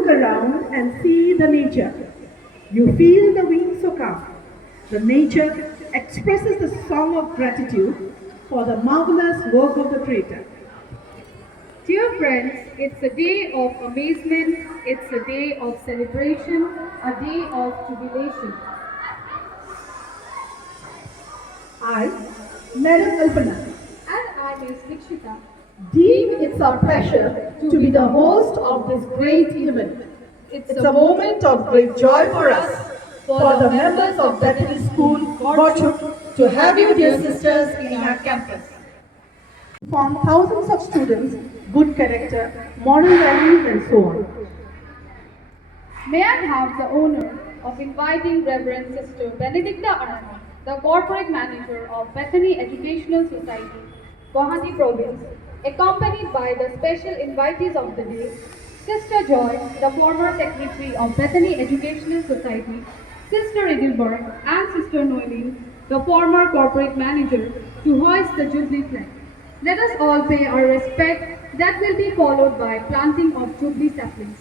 look around and see the nature. You feel the wind soak up. The nature expresses the song of gratitude for the marvelous work of the Creator. Dear friends, it's a day of amazement, it's a day of celebration, a day of jubilation. I, Madam Alpana, And I'm Ms. Vikshita. deem it's our pleasure to be the host of this great event. It's a moment of great joy for us, for the members of Bethany School, fortunate to have you, dear sisters, in our campus. Form thousands of students, good character, moral values, and so on. May I have the honor of inviting Reverend Sister Benedicta Arana, the Corporate Manager of Bethany Educational Society, Guwahati Province, accompanied by the special invitees of the day, Sister Joy, the former Secretary of Bethany Educational Society, Sister Edelberg, and Sister Noeline, the former Corporate Manager, to hoist the Jubilee flag. Let us all pay our respect that will be followed by planting of Jubilee saplings.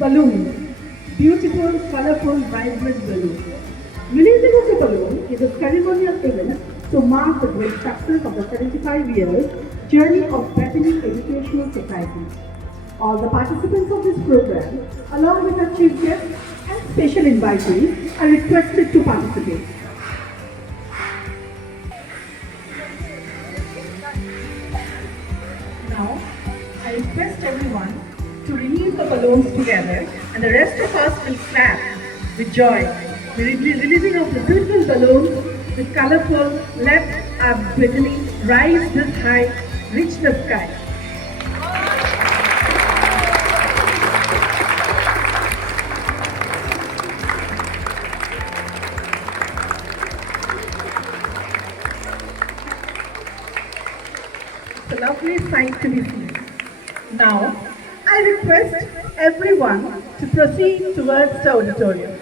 Balloon. Beautiful, colorful, vibrant balloon. Releasing of the balloon is a ceremonial event to mark the great success of the 75 years journey of Bethany Educational Society. All the participants of this program, along with our chief guests and special invitees, are requested to participate. Now, I request everyone to release the balloons together, and the rest of us will clap with joy. The releasing of the beautiful balloons with colorful "Let our Bethany rise this high, reach the sky." It's a lovely sight to be seen. Now, I request everyone to proceed towards the auditorium.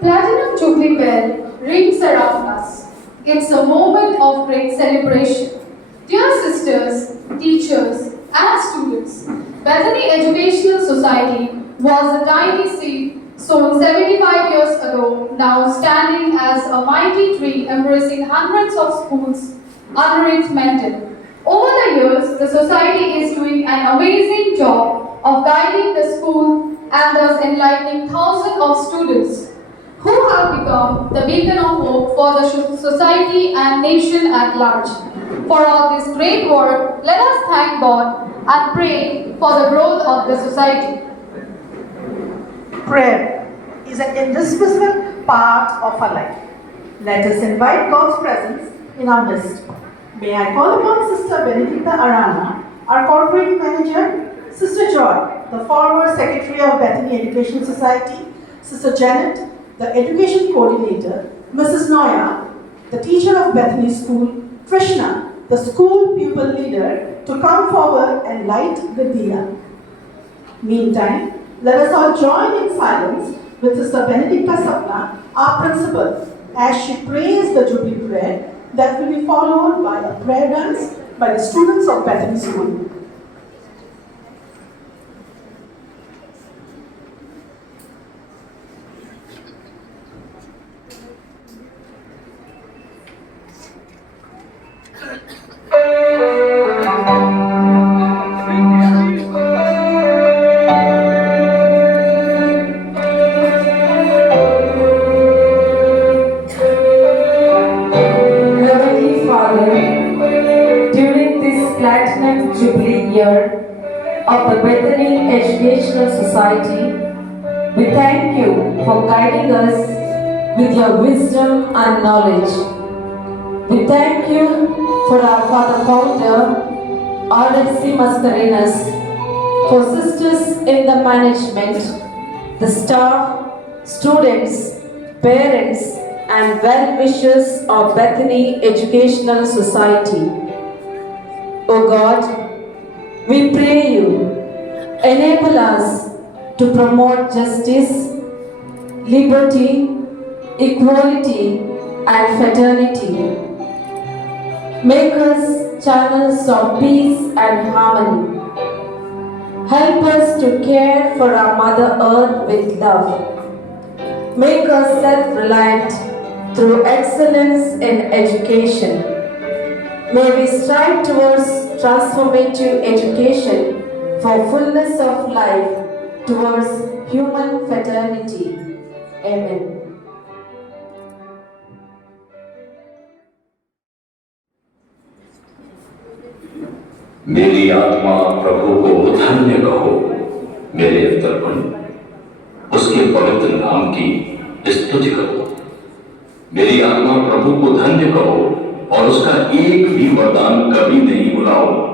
Platinum Jubilee bell rings around us. It's a moment of great celebration. Dear sisters, teachers, and students, Bethany Educational Society was a tiny seed sown 75 years ago, now standing as a mighty tree embracing hundreds of schools under its mantle. Over the years, the society is doing an amazing job of guiding the school and thus enlightening thousands of students who have become the beacon of hope for the society and nation at large. For all this great work, let us thank God and pray for the growth of the society. Prayer is an indispensable part of our life. Let us invite God's presence in our midst. May I call upon Sister Benedicta Arana, our corporate manager, Sister Joy, the former secretary of Bethany Education Society, Sister Janet, the education coordinator, Mrs. Noya, the teacher of Bethany School, Krishna, the school pupil leader, to come forward and light the diya. Meantime, let us all join in silence with Sister Benedicta Sapna, our principal, as she prays the Jubilee prayer that will be followed by a prayer dance by the students of Bethany School. Jubilee year of the Bethany Educational Society, we thank you for guiding us with your wisdom and knowledge. We thank you for our Father Founder, R.S.C. Mascarenas, for sisters in the management, the staff, students, parents, and well-wishers of Bethany Educational Society. O God, we pray you, enable us to promote justice, liberty, equality, and fraternity. Make us channels of peace and harmony. Help us to care for our Mother Earth with love. Make us self-reliant through excellence in education. May we strive towards transformative education for fullness of life towards human fraternity. Amen. मेरी आत्मा प्रभु को धन्य कहो, मेरे अंतर्मन उसके पवित्र नाम की स्तुति करो। मेरी आत्मा प्रभु को धन्य कहो और उसका एक भी वरदान कभी नहीं भुलाओ।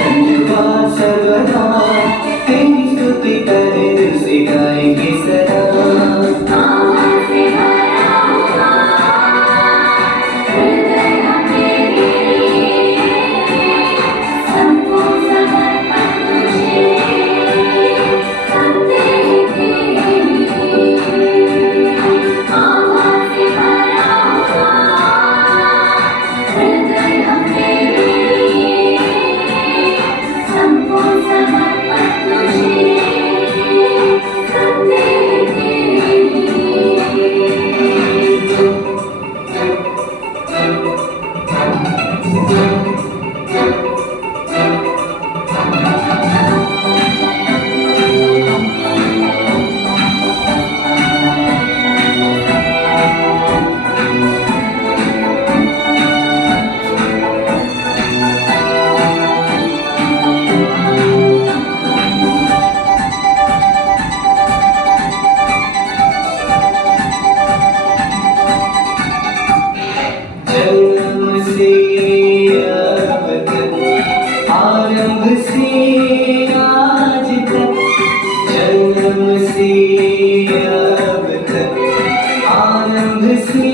धन्यवाद सर्वदा तेरी स्तुति करे दिल से गाए से अब तक, आरंभ से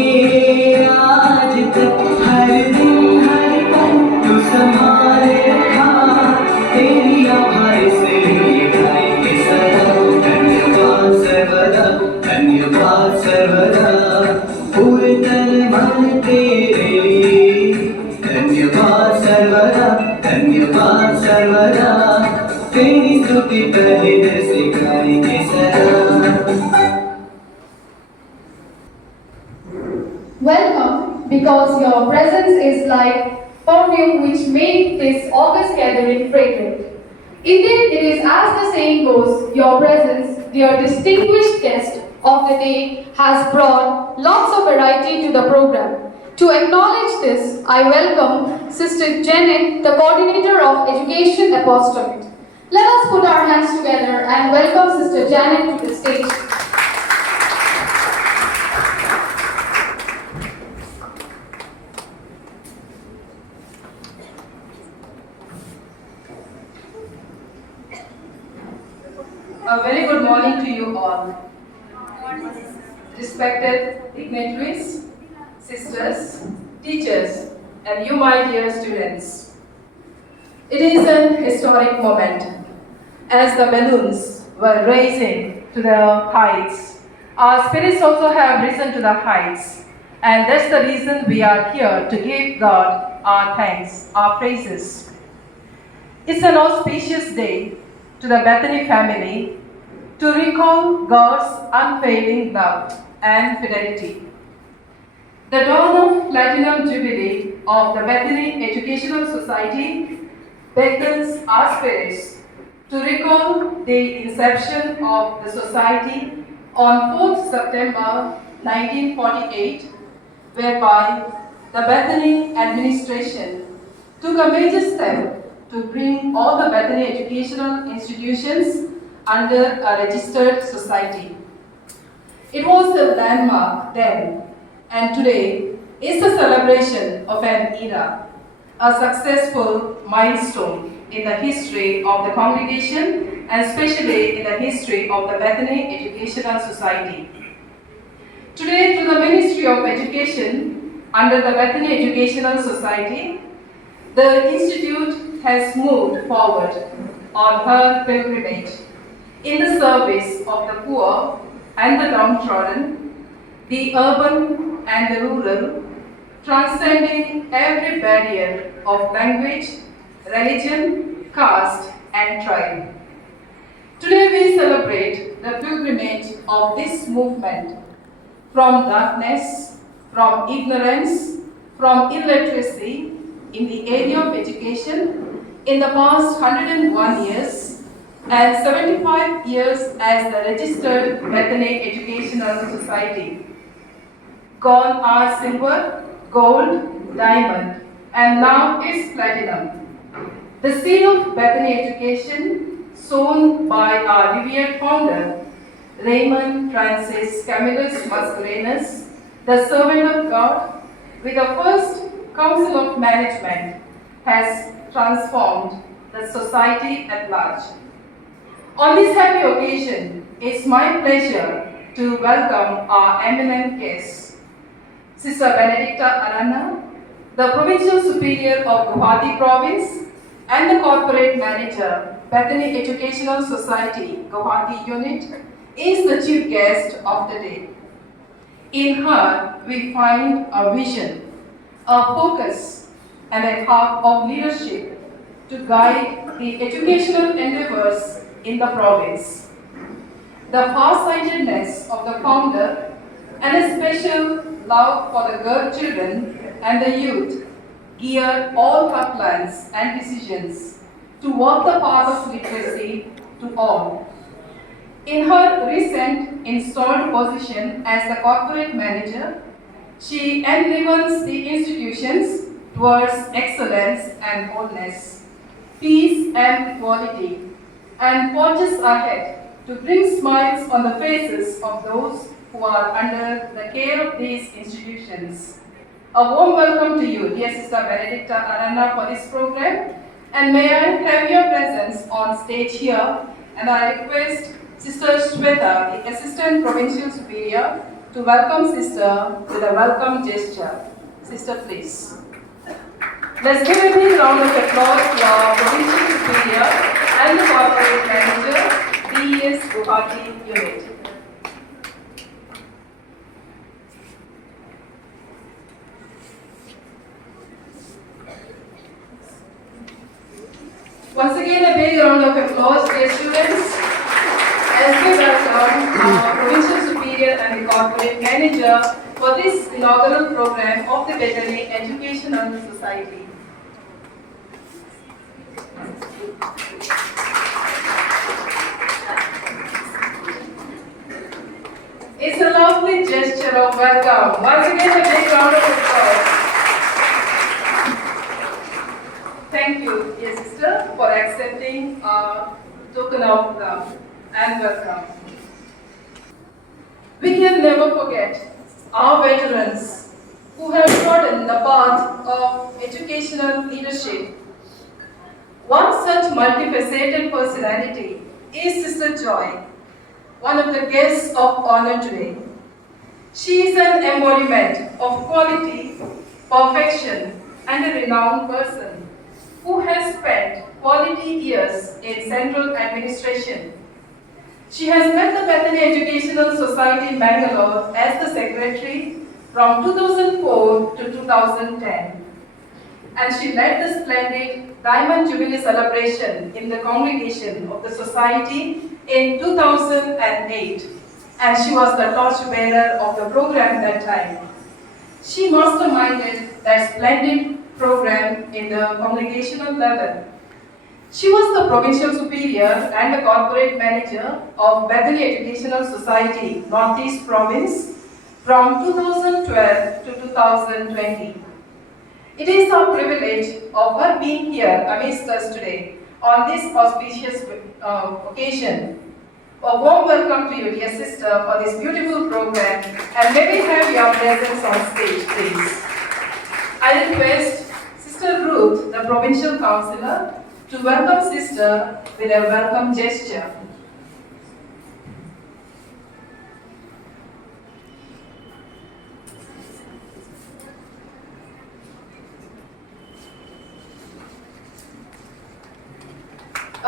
आज तक, हर दिन हर पल तू संभाले रखा, तेरी आभार से गाएंगे सदा। धन्यवाद सर्वदा, धन्यवाद सर्वदा, पूरे तन मन तेरे लिए। धन्यवाद सर्वदा, धन्यवाद सर्वदा, तेरी स्तुति पहले से गाएंगे सदा। Welcome, because your presence is like perfume which makes this August gathering fragrant. Indeed, it is as the saying goes, your presence, dear distinguished guest of the day, has brought lots of variety to the program. To acknowledge this, I welcome Sister Janet, the coordinator of Education Apostolate. Let us put our hands together and welcome Sister Janet to the stage. A very good morning to you all. Respected dignitaries, sisters, teachers, and you, my dear students. It is an historic moment as the balloons were raising to the heights. Our spirits also have risen to the heights, and that's the reason we are here to give God our thanks, our praises. It's an auspicious day to the Bethany family to recall God's unfailing love and fidelity. The dawn of Platinum Jubilee of the Bethany Educational Society beckons our spirits to recall the inception of the society on 4th September 1948, whereby the Bethany administration took a major step to bring all the Bethany educational institutions under a registered society. It was a landmark then, and today is the celebration of an era, a successful milestone in the history of the congregation and especially in the history of the Bethany Educational Society. Today, through the Ministry of Education under the Bethany Educational Society, the Institute has moved forward on her pilgrimage in the service of the poor and the downtrodden, the urban and the rural, transcending every barrier of language, religion, caste, and tribe. Today we celebrate the pilgrimage of this movement from darkness, from ignorance, from illiteracy in the area of education in the past 101 years and 75 years as the registered Bethany Educational Society. Gone are silver, gold, diamond, and now is platinum. The seed of Bethany education, sown by our revered founder, Raymond Francis Camillus Mascarenhas, the servant of God, with the first Council of Management, has transformed the society at large. On this happy occasion, it's my pleasure to welcome our eminent guests, Sister Benedicta Arana, the Provincial Superior of Guwahati Province and the Corporate Manager, Bethany Educational Society, Guwahati Unit, is the chief guest of the day. In her, we find a vision, a focus, and a heart of leadership to guide the educational endeavors in the province. The far-sightedness of the founder and a special love for the girl children and the youth gear all her plans and decisions to walk the path of literacy to all. In her recent installed position as the corporate manager, she enlivens the institutions towards excellence and wholeness, peace and equality, and forges ahead to bring smiles on the faces of those who are under the care of these institutions. A warm welcome to you, dear Sister Benedicta Arana, for this program, and may I have your presence on stage here, and I request Sister Shweta, the Assistant Provincial Superior, to welcome Sister with a welcome gesture. Sister, please. Let's give a big round of applause to our Provincial Superior and the Corporate Manager, DES Guwahati Unit. Once again, a big round of applause, dear students, as we welcome our Provincial Superior and the Corporate Manager for this inaugural program of the Bethany Educational Society. It's a lovely gesture of welcome. Once again, a big round of applause. Thank you, dear sister, for accepting our token of love and welcome. We can never forget our veterans who have trodden the path of educational leadership. One such multifaceted personality is Sister Joy, one of the guests of honor today. She is an embodiment of quality, perfection, and a renowned person who has spent quality years in central administration. She has led the Bethany Educational Society in Bangalore as the secretary from 2004 to 2010. And she led the splendid Diamond Jubilee celebration in the congregation of the society in 2008. And she was the torchbearer of the program that time. She masterminded that splendid program in the congregational level. She was the Provincial Superior and the Corporate Manager of Bethany Educational Society, Northeast Province, from 2012 to 2020. It is our privilege of her being here amidst us today on this auspicious occasion. A warm welcome to you, dear sister, for this beautiful program, and may we have your presence on stage, please. I request Sister Ruth, the Provincial Councillor, to welcome Sister with a welcome gesture.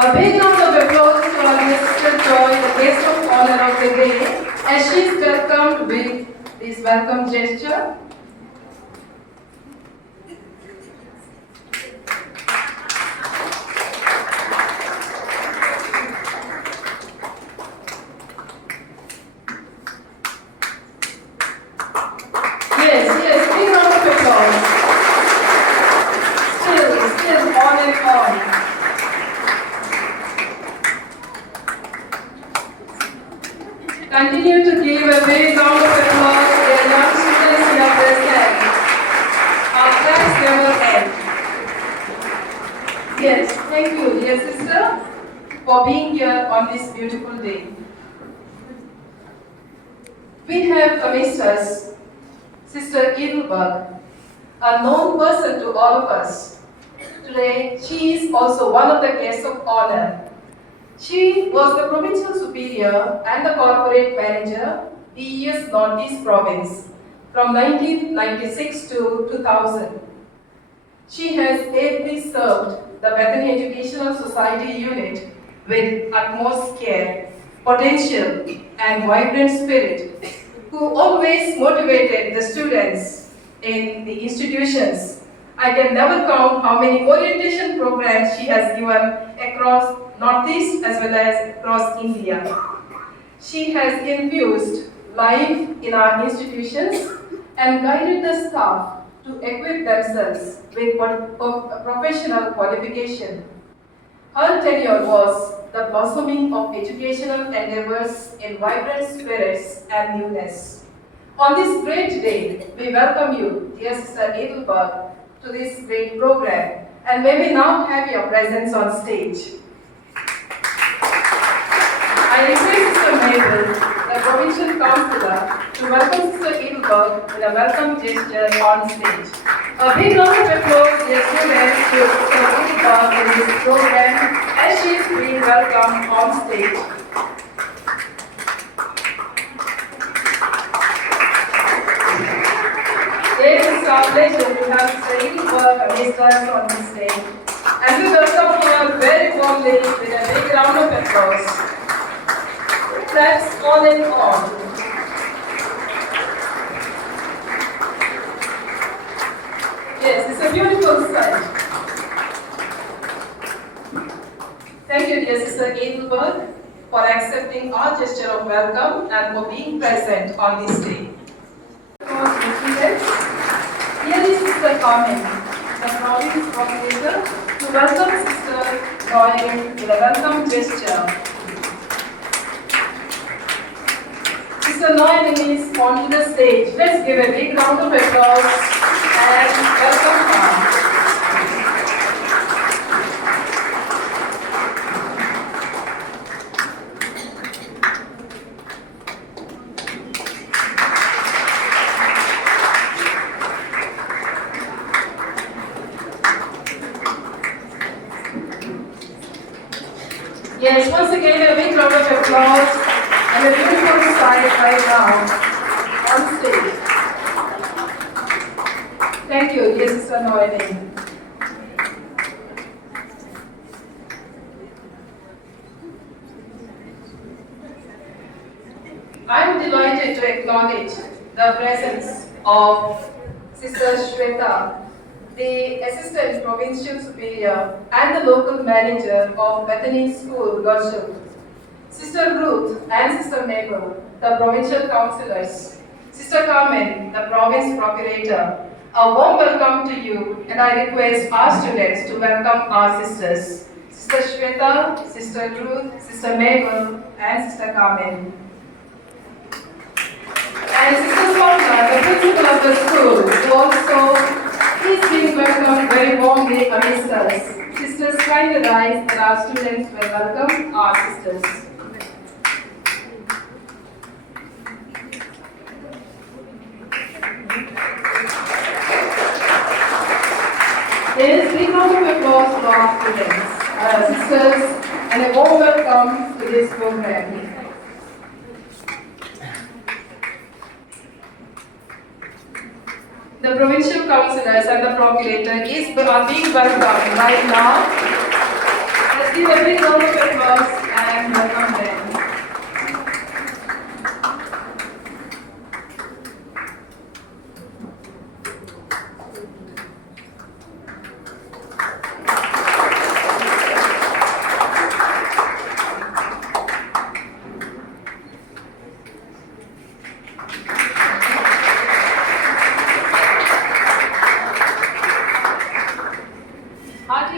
A big round of applause to our dear Sister Joy, the guest of honor of the day, as she is welcomed with this welcome gesture. Yes, big round of applause. Still on and on. Continue to give a big round of applause to the young students here present. Our claps never end. Yes, thank you, dear sister, for being here on this beautiful day. We have amidst us Sister Edelberg, a known person to all of us. Today, she is also one of the guests of honor. She was the Provincial Superior and the Corporate Manager, DES Northeast Province, from 1996 to 2000. She has ably served the Bethany Educational Society unit with utmost care, potential, and vibrant spirit, who always motivated the students in the institutions. I can never count how many orientation programs she has given across Northeast as well as across India. She has infused life in our institutions and guided the staff to equip themselves with professional qualification. Her tenure was the blossoming of educational endeavors in vibrant spirits and newness. On this great day, we welcome you, dear Sister Edelberg, to this great program, and may we now have your presence on stage. I request Sister Mabel, the Provincial Councillor, to welcome Sister Edelberg with a welcome gesture on stage. A big round of applause, dear students, to Sister Edelberg in this program as she is being welcomed on stage. our pleasure to have Sister Edith amidst us on this day. And we welcome her very warmly with a big round of applause. That's all in all. Yes, it's a beautiful sight. Thank you, dear Sister Edelberg, for accepting our gesture of welcome and for being present on this day. Here is Sister Carmen, the province coordinator, to welcome Sister Royal with a welcome gesture. Sister Noel is onto the stage. Let's give a big round of applause and welcome her. Yes, once again a big round of applause and a beautiful sight right now on stage. Thank you, dear Sister Noel. I am delighted to acknowledge the presence of Sister Shweta, the Assistant Provincial Superior and the local manager of Bethany School, Gursham, Sister Ruth and Sister Mabel, the Provincial Councillors, Sister Carmen, the Province Procurator. A warm welcome to you, and I request our students to welcome our sisters, Sister Shweta, Sister Ruth, Sister Mabel, and Sister Carmen. And Sister Swapna, the principal of the school, who also is being welcomed very warmly amidst us. Sisters, kindly rise that our students will welcome our sisters. There is a big round of applause for our students, sisters, and a warm welcome to this program. The provincial councillors and the procurator are being welcomed right now. Let's give a big round of applause and welcome them.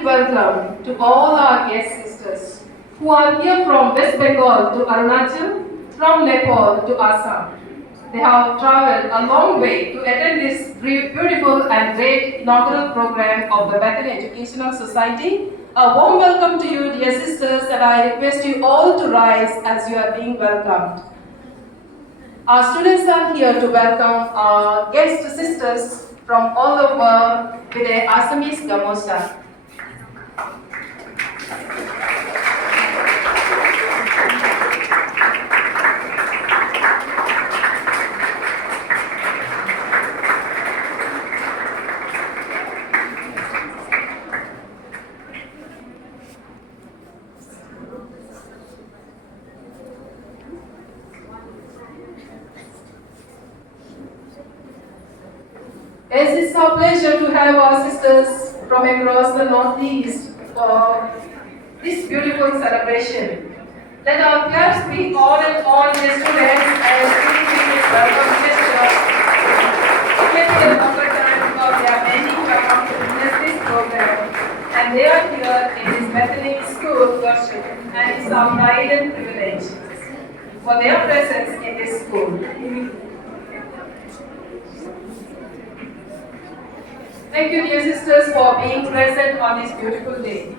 Welcome to all our guest sisters who are here from West Bengal to Arunachal, from Nepal to Assam. They have travelled a long way to attend this beautiful and great inaugural program of the Bethany Educational Society. A warm welcome to you, dear sisters, and I request you all to rise as you are being welcomed. Our students are here to welcome our guest sisters from all over with their Assamese gamosa. It's our pleasure to have our sisters from across the Northeast for this beautiful celebration. Let our claps be on and on, dear students, as we welcome sisters. Take a longer time because they are many who have come to witness this program, and they are here in this Bethany School worship, and it's our pride and privilege for their presence in this school. Thank you, dear sisters, for being present on this beautiful day.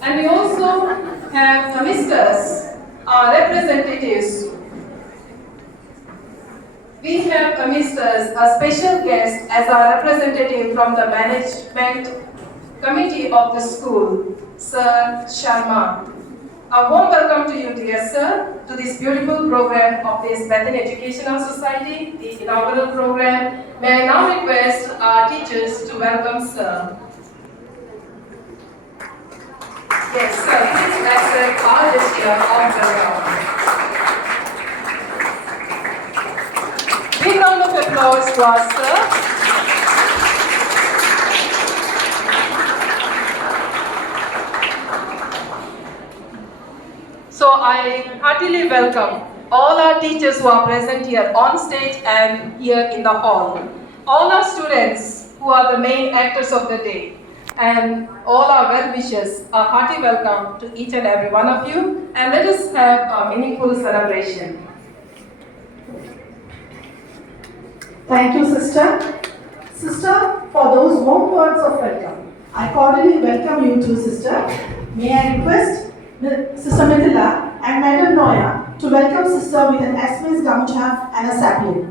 And we also have amidst us our representatives. We have amidst us a special guest as our representative from the management committee of the school, Sir Sharma. A warm welcome to you, dear sir, to this beautiful program of this Bethany Educational Society, the inaugural program. May I now request our teachers to welcome sir. Yes, sir, please accept our gesture of welcome. Big round of applause to our sir. So I heartily welcome all our teachers who are present here on stage and here in the hall. All our students who are the main actors of the day, and all our well-wishers, a hearty welcome to each and every one of you, and let us have a meaningful celebration. Thank you, sister. Sister, for those warm words of welcome. I cordially welcome you too, sister. May I request Sister Mithila and Madam Noya to welcome sister with an Asmis Gamucha and a sapling.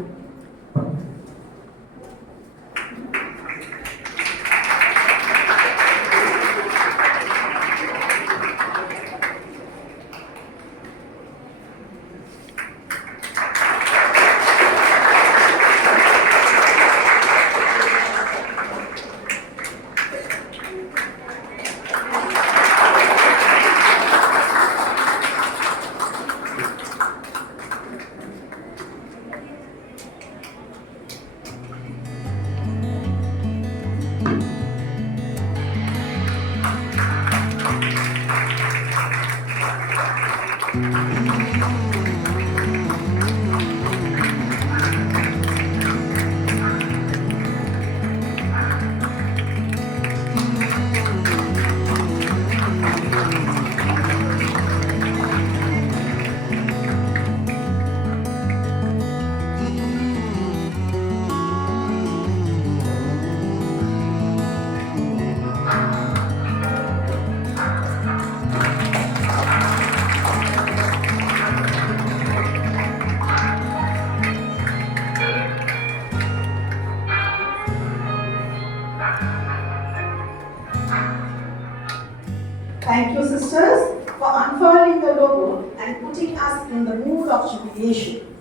Thank you, sisters, for unfurling the logo and putting us in the mood of jubilation.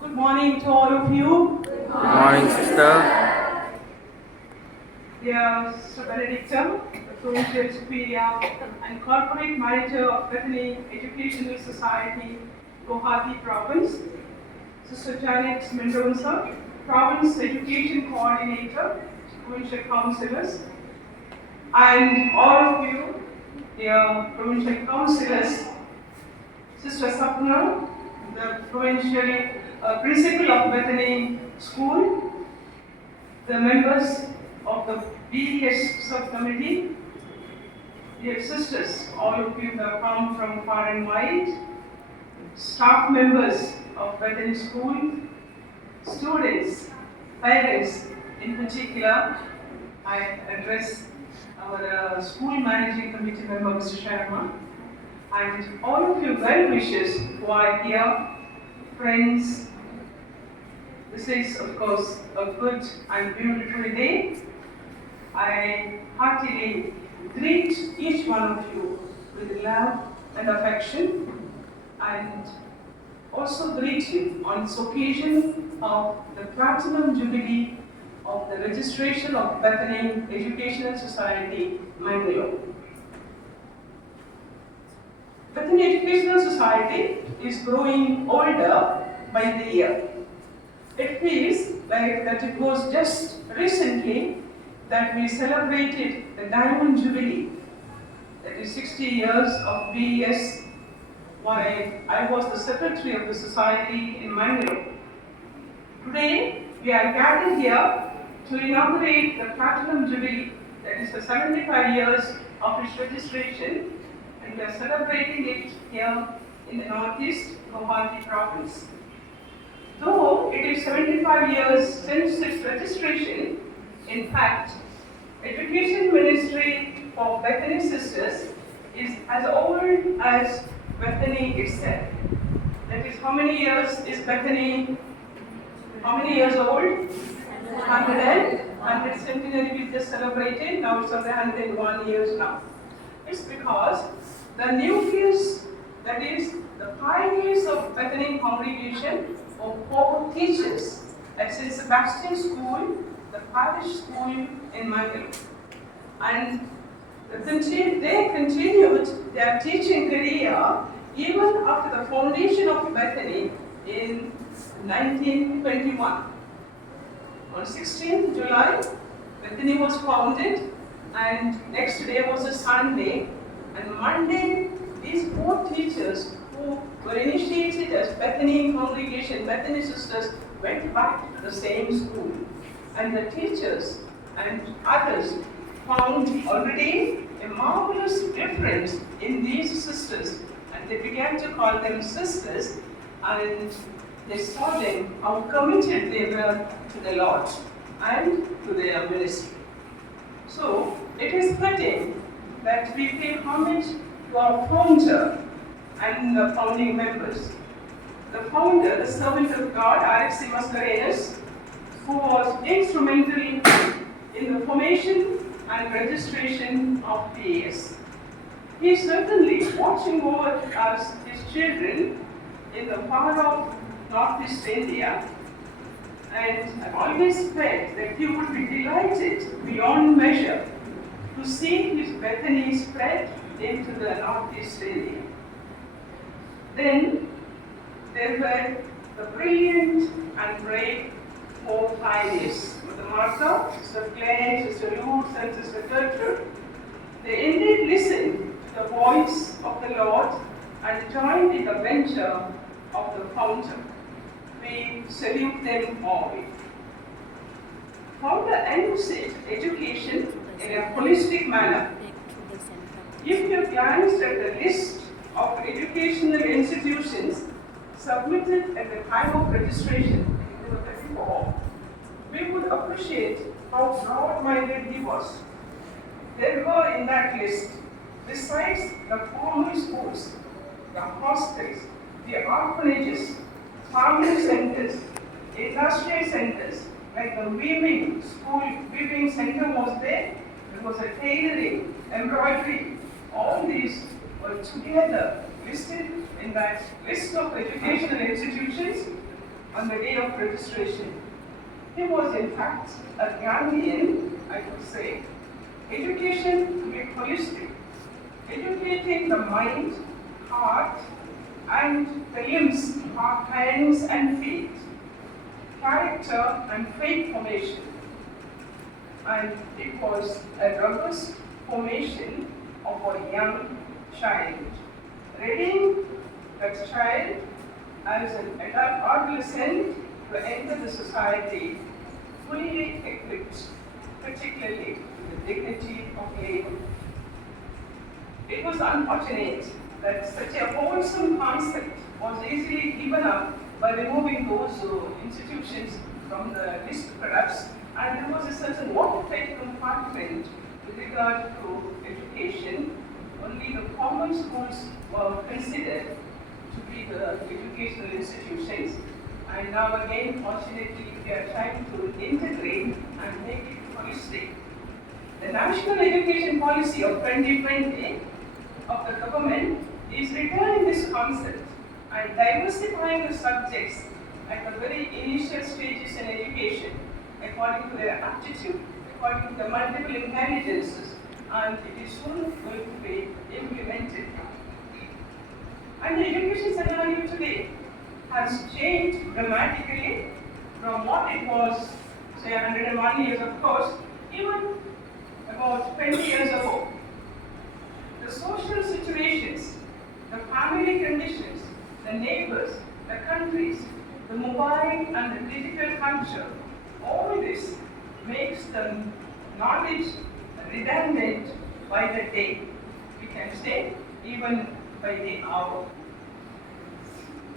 Good morning to all of you. Good morning, sister. Dear Sister Benedicta, the Provincial Superior and Corporate Manager of Bethany Educational Society, Guwahati Province. Sister Janet Mendoza, Province Education Coordinator, Provincial Councillors, and all of you, dear Provincial Councillors, Sister Sapna, the Provincial Principal of Bethany School, the members of the BES subcommittee, dear sisters, all of you have come from far and wide, staff members of Bethany School, students, parents, in particular, I address our school managing committee member, Mr. Sharma, and all of you well-wishers who are here, friends. This is, of course, a good and beautiful day. I heartily greet each one of you with love and affection, and also greet you on this occasion of the Platinum Jubilee of the registration of Bethany Educational Society, Mangalore. Bethany Educational Society is growing older by the year. It feels like that it was just recently that we celebrated the Diamond Jubilee, that is 60 years of BES, while I was the secretary of the society in Mangalore. Today, we are gathered here to inaugurate the Platinum Jubilee, that is the 75 years of its registration, and we are celebrating it here in the Northeast Guwahati Province. Though it is 75 years since its registration, in fact, Education Ministry for Bethany Sisters is as old as Bethany itself. That is, how many years is Bethany? How many years old? 100 centenary we just celebrated. Now it's only 101 years now. It's because The nucleus, that is, the pioneers of Bethany congregation of 4 teachers at St. Sebastian School, the parish school in Mangalore. And they continued their teaching career even after the foundation of Bethany in 1921. On 16th July, Bethany was founded, and next day was a Sunday, and Monday, these 4 teachers who were initiated as Bethany congregation, Bethany sisters, went back to the same school. And the teachers and others found already a marvelous difference in these sisters, and they began to call them sisters, and they saw them how committed they were to the Lord and to their ministry. So it is fitting that we pay homage to our founder and the founding members. The founder, the servant of God, R.F.C. Mascarenhas, who was instrumental in the formation and registration of PAS. He is certainly watching over us, his children, in the far off Northeast India, and I've always felt that he would be delighted beyond measure to see his Bethany spread into the Northeast India. Then there were the brilliant and brave 4 pioneers, Mother Martha, Sister Claire, Sister Lourdes, and Sister Gertrude. They indeed listened to the voice of the Lord and joined in the venture of the founder. We salute them all. Founder envisaged education in a holistic manner. If you glanced at the list of educational institutions submitted at the time of registration in 1934, we would appreciate how broad-minded he was. There were in that list, besides the formal schools, the hostels, the orphanages, family centers, industrial centers, like the weaving school, weaving center was there. There was a tailoring, embroidery. All these were together listed in that list of educational institutions on the day of registration. He was in fact a Gandhian, I would say. Education to be holistic, educating the mind, heart, and the limbs, hands and feet, character and faith formation. And it was a robust formation of a young child, readying that child as an adolescent to enter the society fully equipped, particularly with the dignity of labor. It was unfortunate that such a wholesome concept was easily given up by removing those institutions from the list perhaps, and there was a certain watertight compartment with regard to education. Only the common schools were considered to be the educational institutions, and now again fortunately we are trying to integrate and make it holistic. The National Education Policy of 2020 of the government is returning this concept and diversifying the subjects at the very initial stages in education according to their aptitude, according to the multiple intelligences, and it is soon going to be implemented. And the education scenario today has changed dramatically from what it was, say, 101 years, of course, even about 20 years ago. The social situations, the family conditions, the neighbors, the countries, the mobile and the digital culture, all this makes the knowledge redundant by the day. We can say even by the hour.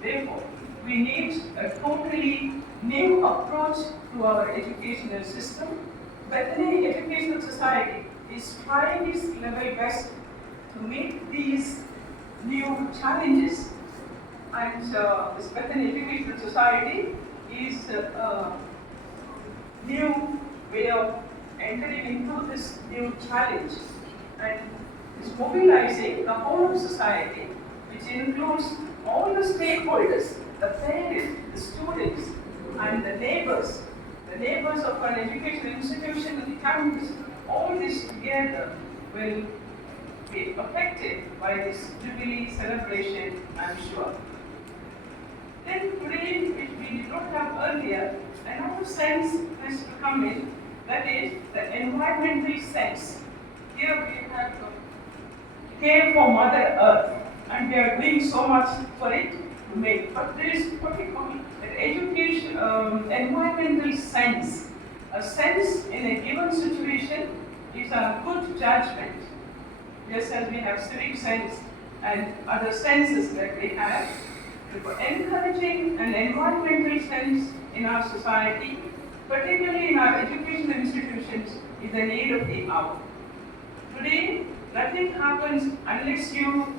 Therefore, we need a totally new approach to our educational system. Bethany Educational Society is trying its level best to meet these new challenges. And this Bethany Educational Society is a new way of entering into this new challenge. And is mobilizing the whole of society, which includes all the stakeholders, the parents, the students, and the neighbors of an educational institution, the campus. All this together will be affected by this Jubilee celebration, I'm sure. Then today, which we did not have earlier, another sense has to come in, that is the environmental sense. Here we have care for Mother Earth, and we are doing so much for it to make. But there is what we call an education, environmental sense. A sense in a given situation is a good judgment, just as we have civic sense and other senses that we have. Encouraging an environmental sense in our society, particularly in our educational institutions, is the need of the hour. Today, nothing happens unless you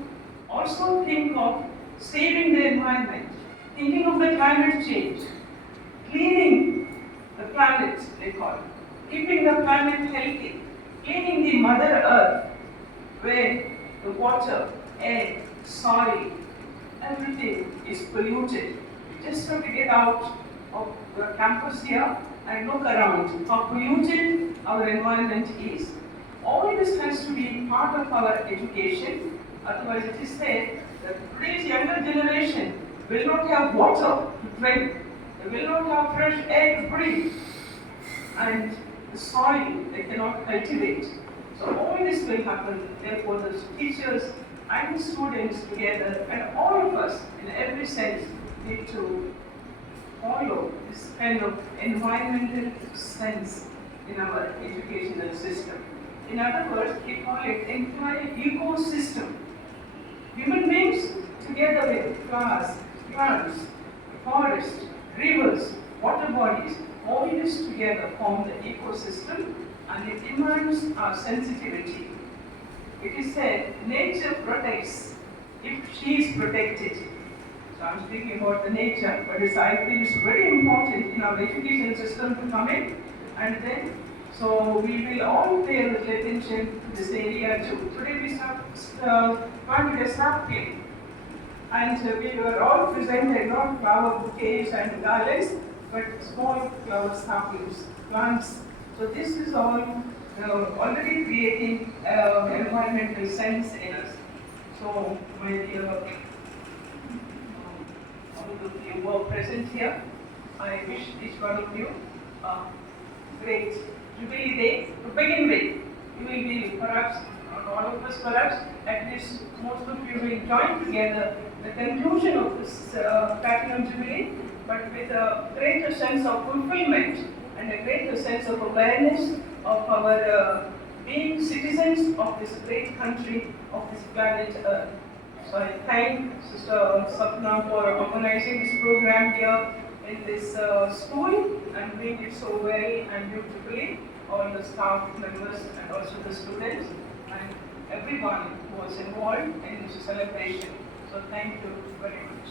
also think of saving the environment, thinking of the climate change, cleaning the planet, they call it, keeping the planet healthy, cleaning the Mother Earth, where the water, air, soil, everything is polluted. You just have to get out of the campus here and look around how polluted our environment is. All this has to be part of our education. Otherwise, it is said that today's younger generation will not have water to drink, they will not have fresh air to breathe, and the soil they cannot cultivate. So all this will happen. Therefore, the teachers and the students together, and all of us in every sense, need to follow this kind of environmental sense in our educational system. In other words, we call it entire ecosystem. Human beings, together with flowers, plants, forests, rivers, water bodies, all this together form the ecosystem, and it demands our sensitivity. It is said, nature protects if she is protected. So I'm speaking about the nature, but I feel it's very important in our education system to come in, and then, so we will all pay a little attention to this area too. Today we started a sapling, and we were all presented not flower bouquets and garlands, but small flower saplings, plants. So this is all already creating environmental sense in us. So, my dear, all of you who are present here, I wish each one of you a great Jubilee Day to begin with. You will be perhaps, not all of us perhaps, at least most of you will join together the conclusion of this Platinum Jubilee, but with a greater sense of fulfillment and a greater sense of awareness of our being citizens of this great country, of this planet Earth. So I thank Sister Sapna for organizing this program here in this school and doing it so well and beautifully, all the staff members and also the students and everyone who was involved in this celebration. So thank you very much.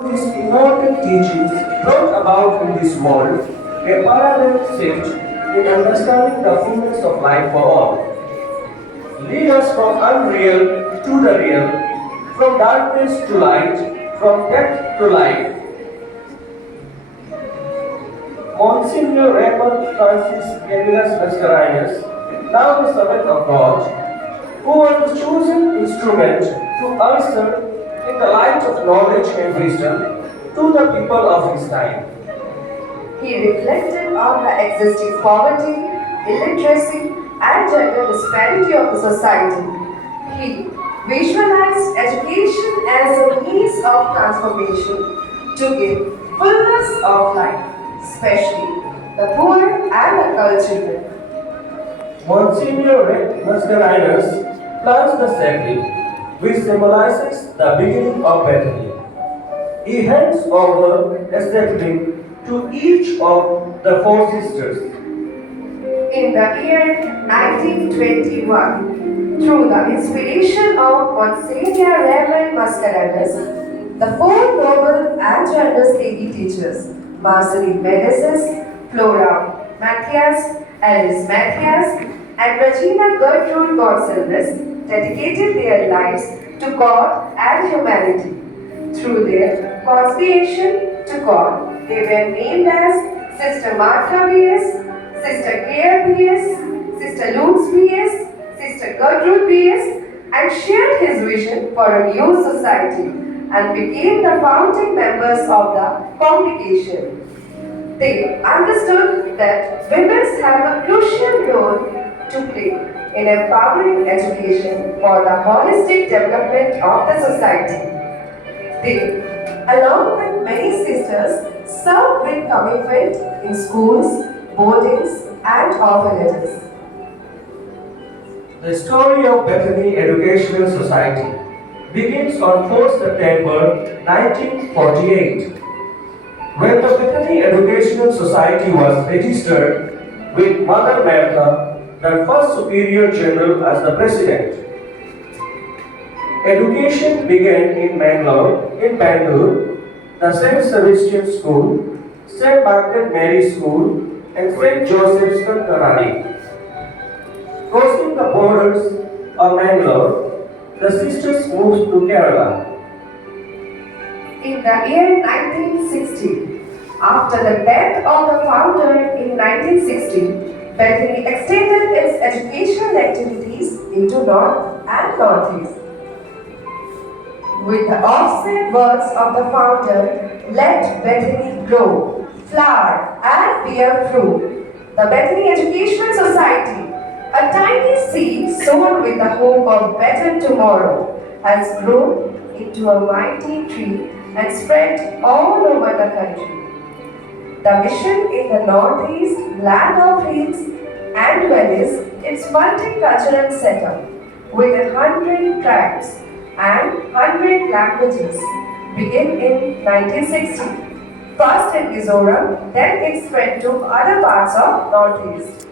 These important teachings brought about in this world a parallel shift in understanding the fullness of life for all. Lead us from unreal to the real, from darkness to light, from death to life. Monsignor Raymond Francis Gabrielus Mascarenhas, now the servant of God, who was the chosen instrument to usher in the light of knowledge and wisdom to the people of his time. He reflected on the existing poverty, illiteracy, and gender disparity of the society. He visualized education as a means of transformation to give fullness of life, especially the poor and the cultured. Monsignor Mascarenhas plants the sapling, which symbolizes the beginning of Bethany. He hands over a sapling to each of the four sisters. In the year 1921, through the inspiration of Monsignor Raymond Mascarenhas, the four noble and generous lady teachers Marceline Meneses, Flora Matthias, Alice Matthias, and Regina Gertrude Gonsalves dedicated their lives to God and humanity. Through their consecration to God, they were named as Sister Martha B.S., Sister Claire B.S., Sister Lutz B.S., Sister Gertrude B.S., and shared his vision for a new society and became the founding members of the congregation. They understood that women have a crucial role to play in empowering education for the holistic development of the society. They, along with many sisters, serve with commitment in schools, boardings, and orphanages. The story of Bethany Educational Society begins on 4 September 1948, when the Bethany Educational Society was registered with Mother Martha, the first Superior General, as the president. Education began in Bangalore, the St. Sebastian School, St. Margaret Mary School, and St. Joseph's Kankaradi. Crossing the borders of Bangalore, the sisters moved to Kerala. In the year 1960, after the death of the founder in 1960, Bethany extended its educational activities into North and Northeast. With the offset words of the founder, let Bethany grow, flower, and bear fruit. The Bethany Educational Society, a tiny seed sown with the hope of better tomorrow, has grown into a mighty tree and spread all over the country. The mission in the Northeast, land of hills and valleys, its multicultural setup with 100 tribes and 100 languages began in 1960. First in Mizoram, then it spread to other parts of Northeast.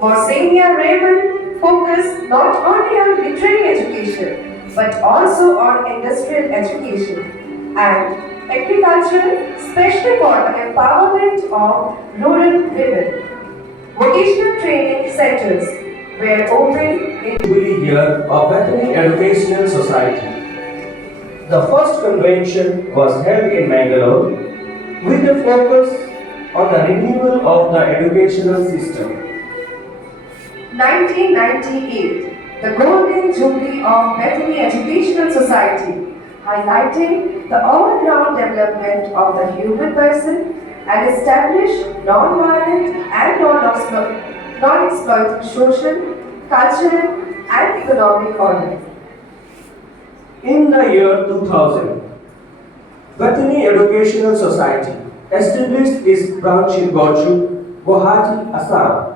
Monsignor Raymond focused not only on literary education but also on industrial education and agriculture, especially for the empowerment of rural women. Vocational training centers were opened in Jubilee year of Bethany Educational Society. The first convention was held in Bangalore with a focus on the renewal of the educational system. 1998, the Golden Jubilee of Bethany Educational Society, highlighting the all-round development of the human person and establish non-violent and non-exploitative social, cultural, and economic order. In the year 2000, Bethany Educational Society established its branch in Gochu, Guwahati, Assam.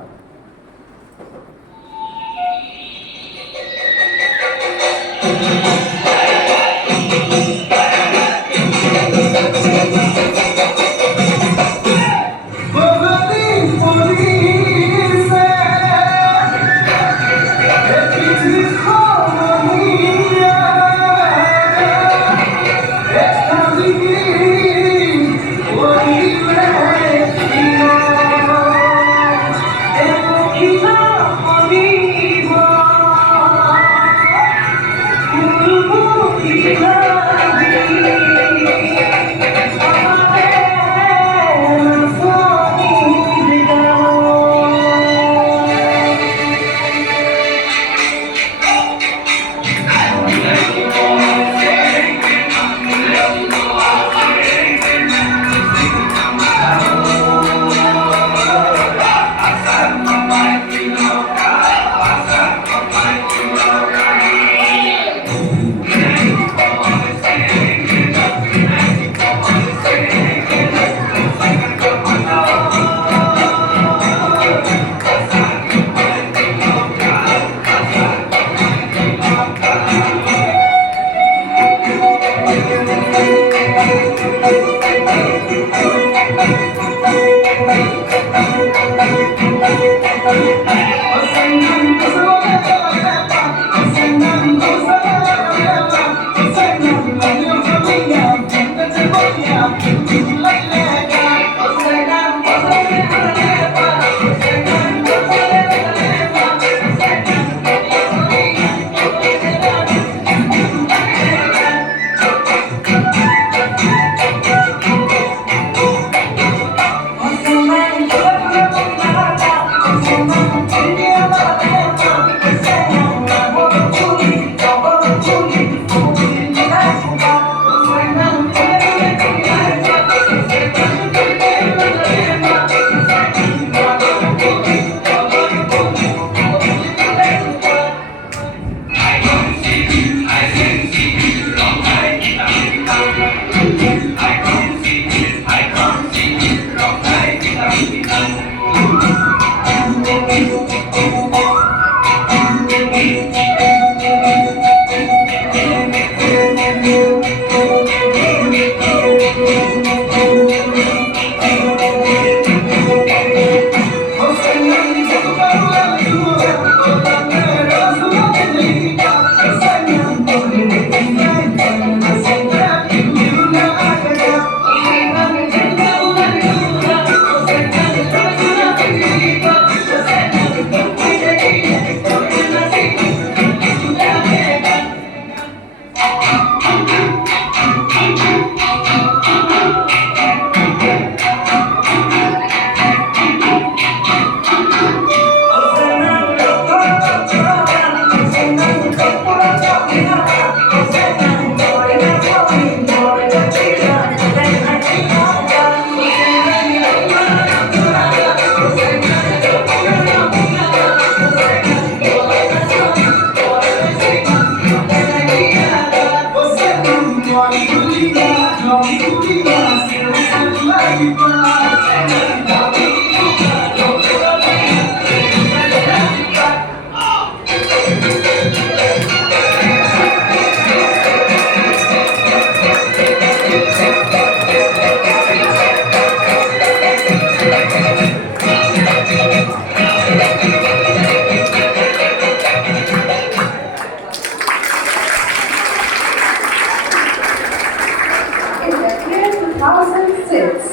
In the year 2006,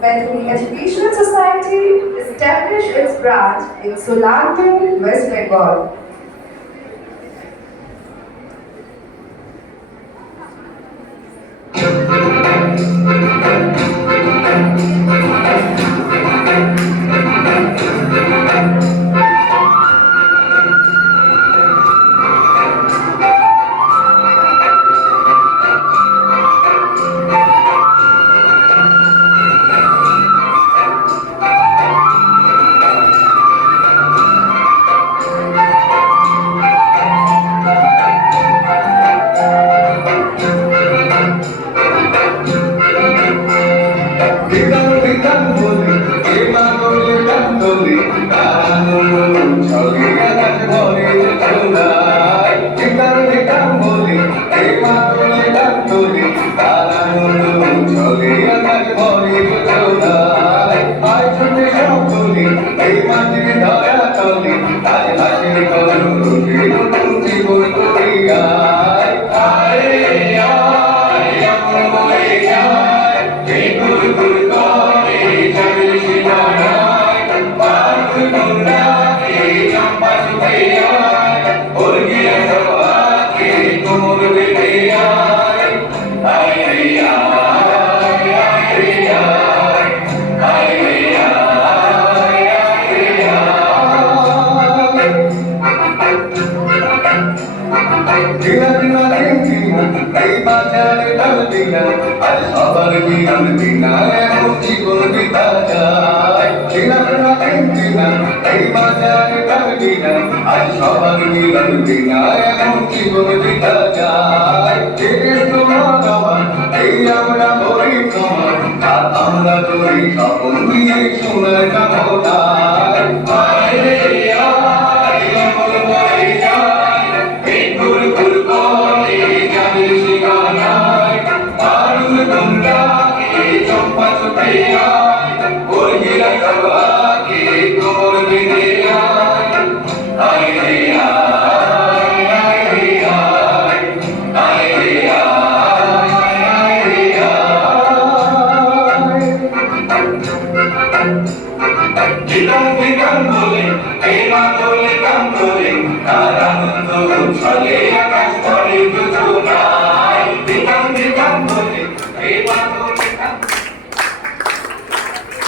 Bethany Educational Society established its branch in Solanpur, West Bengal.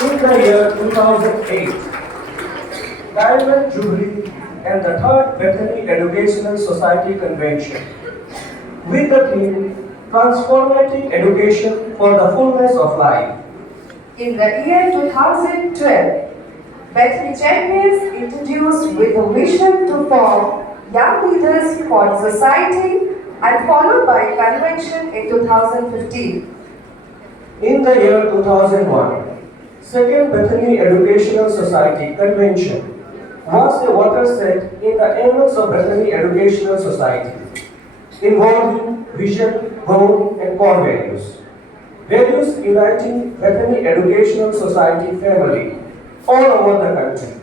In the year 2008, Diamond Jubilee and the Third Bethany Educational Society Convention with the theme Transformative Education for the Fullness of Life. In the year 2012, Bethany champions introduced with a vision to form young leaders for the society and followed by convention in 2015. In the year 2001, Second Bethany Educational Society Convention was a watershed in the annals of Bethany Educational Society, involving vision, goal, and core values. Values uniting Bethany Educational Society family all over the country.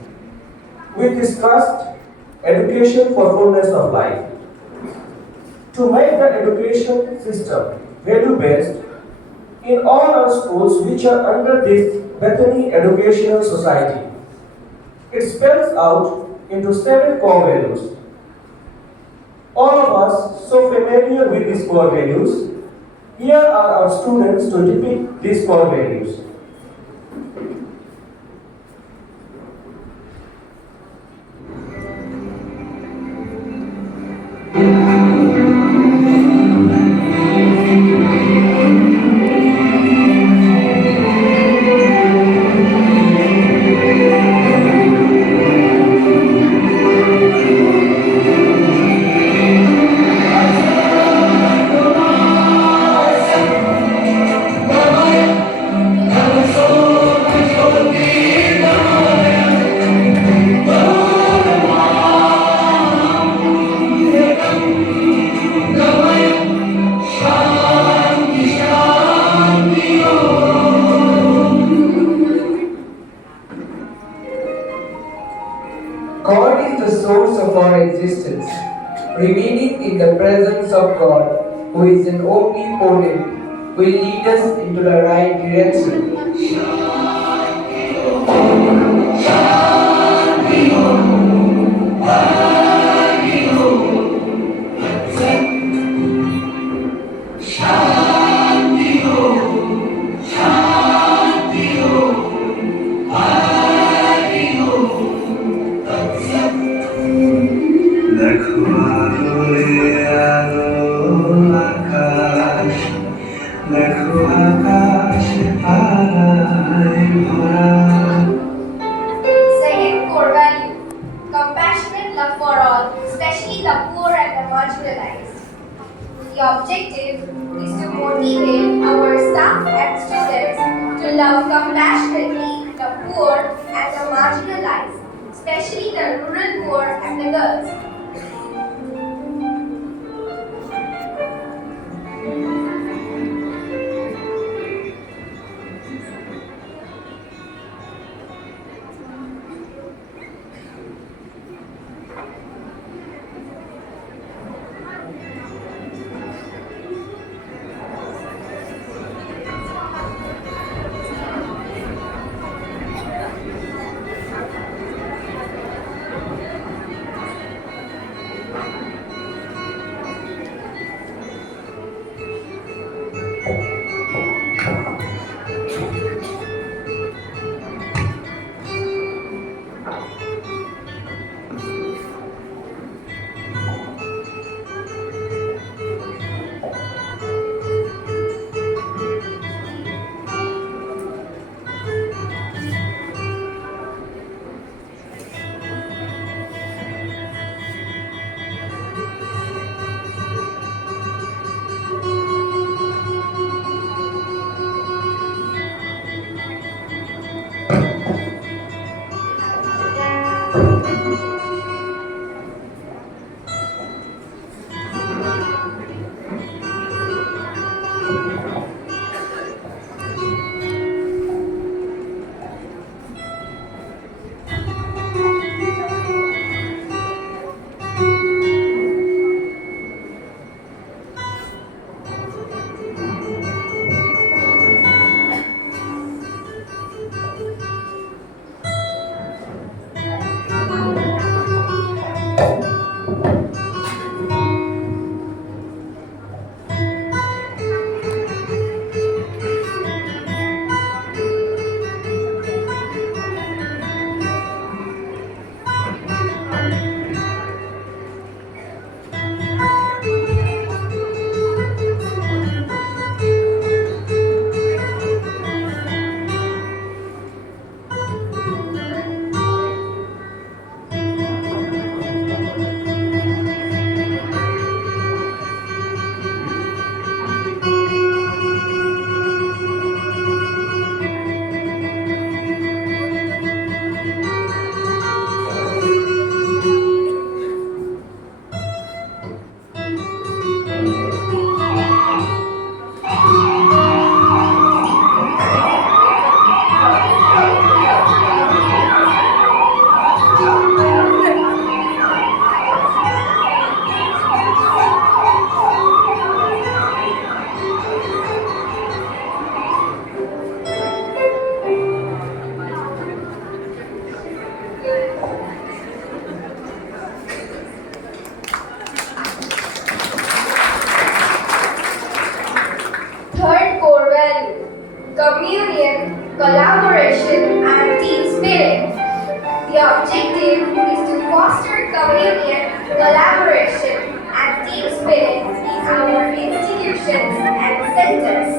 We discussed education for fullness of life. To make the education system value-based, in all our schools which are under this Bethany Educational Society, it spells out into 7 core values. All of us so familiar with these core values. Here are our students to depict these core values. God is the source of our existence. Remaining in the presence of God, who is an omnipotent, will lead us into the right direction. Second core value, compassionate love for all, especially the poor and the marginalized. The objective is to motivate our staff and students to love compassionately the poor and the marginalized, especially the rural poor and the girls. foster communion, collaboration, and team spirit in our institutions and centers.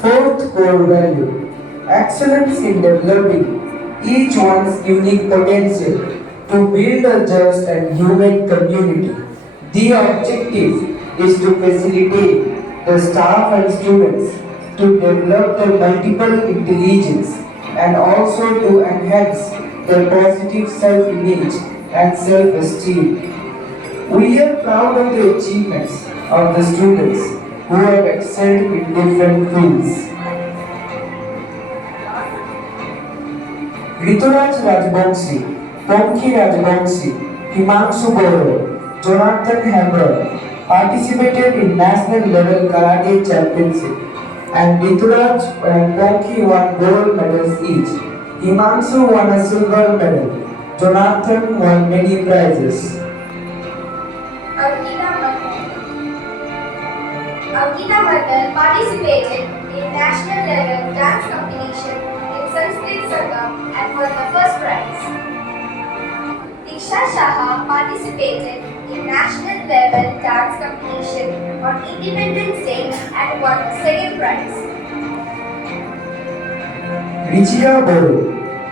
Fourth core value, excellence in developing each one's unique potential to build a just and human community. The objective is to facilitate the staff and students to develop their multiple intelligence and also to enhance their positive self-image and self-esteem. We are proud of the achievements of the students who have excelled in different fields. Rituraj Rajbonsi, Pomki Rajbonsi, Himanshu Boro, Jonathan Hembron participated in national level karate championship, and Rituraj and Pomki won gold medals each. Himanshu won a silver medal. Jonathan won many prizes. Ankita Mandal participated in national level dance competition in Sanskrit Sangam and won the first prize. Diksha Shah participated in national level dance competition on Independence Day and won the second prize. Richiya Boro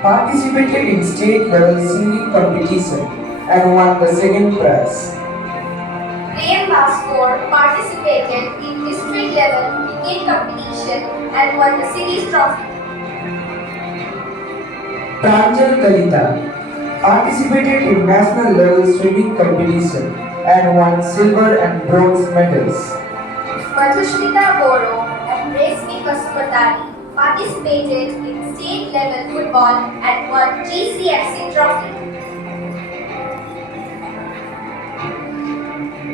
participated in state level singing competition and won the second prize. Prem Baskor participated in district level cricket competition and won the city's trophy. Pranjal Kalita participated in national level swimming competition and won silver and bronze medals. Madhusmita Boro and Resmi Kasupatari participated in state level football and won GCFC trophy.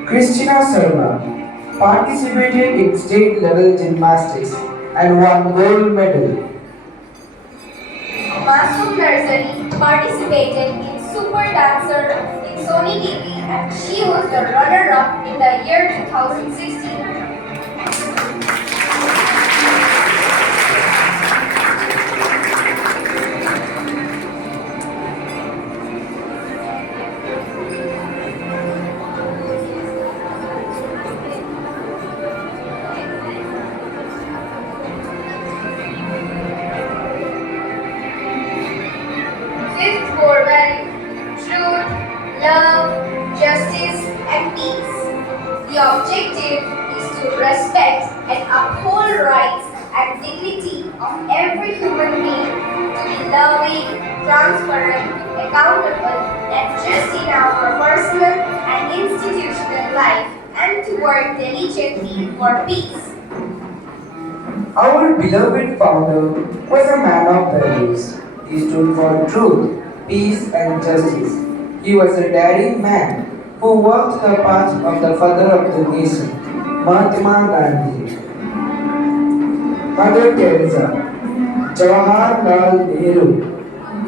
Christina Sharma participated in state level gymnastics and won gold medal. Masum Narsari participated in Super Dancer in Sony TV and she was the runner-up in the year 2016. Fifth core value, truth, love, justice, and peace. The objective is to respect and uphold rights and dignity of every human being, to be loving, transparent, accountable, and just in our personal and institutional life, and to work diligently for peace. Our beloved founder was a man of values. He stood for truth, peace, and justice. He was a daring man who walked the path of the father of the nation, Mahatma Gandhi. Mother Teresa, Jawaharlal Nehru,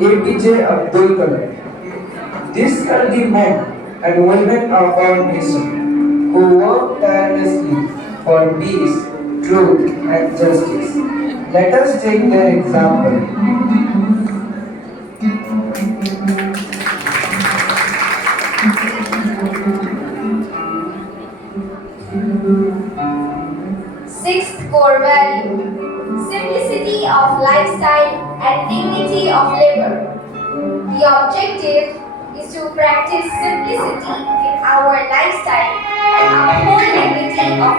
APJ Abdul Kalam. These are the men and women of our nation who work tirelessly for peace, truth, and justice. Let us take their example. Sixth core value, simplicity of lifestyle and dignity of labor. The objective is to practice simplicity in our lifestyle and uphold dignity of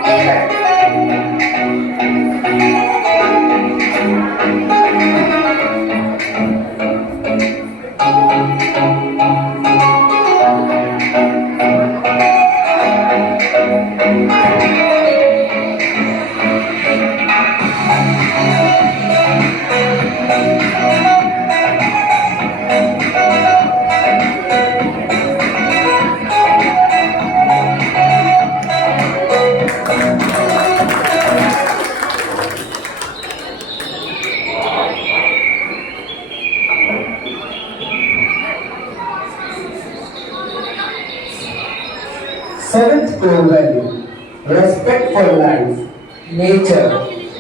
Seventh core value, respect for life, nature,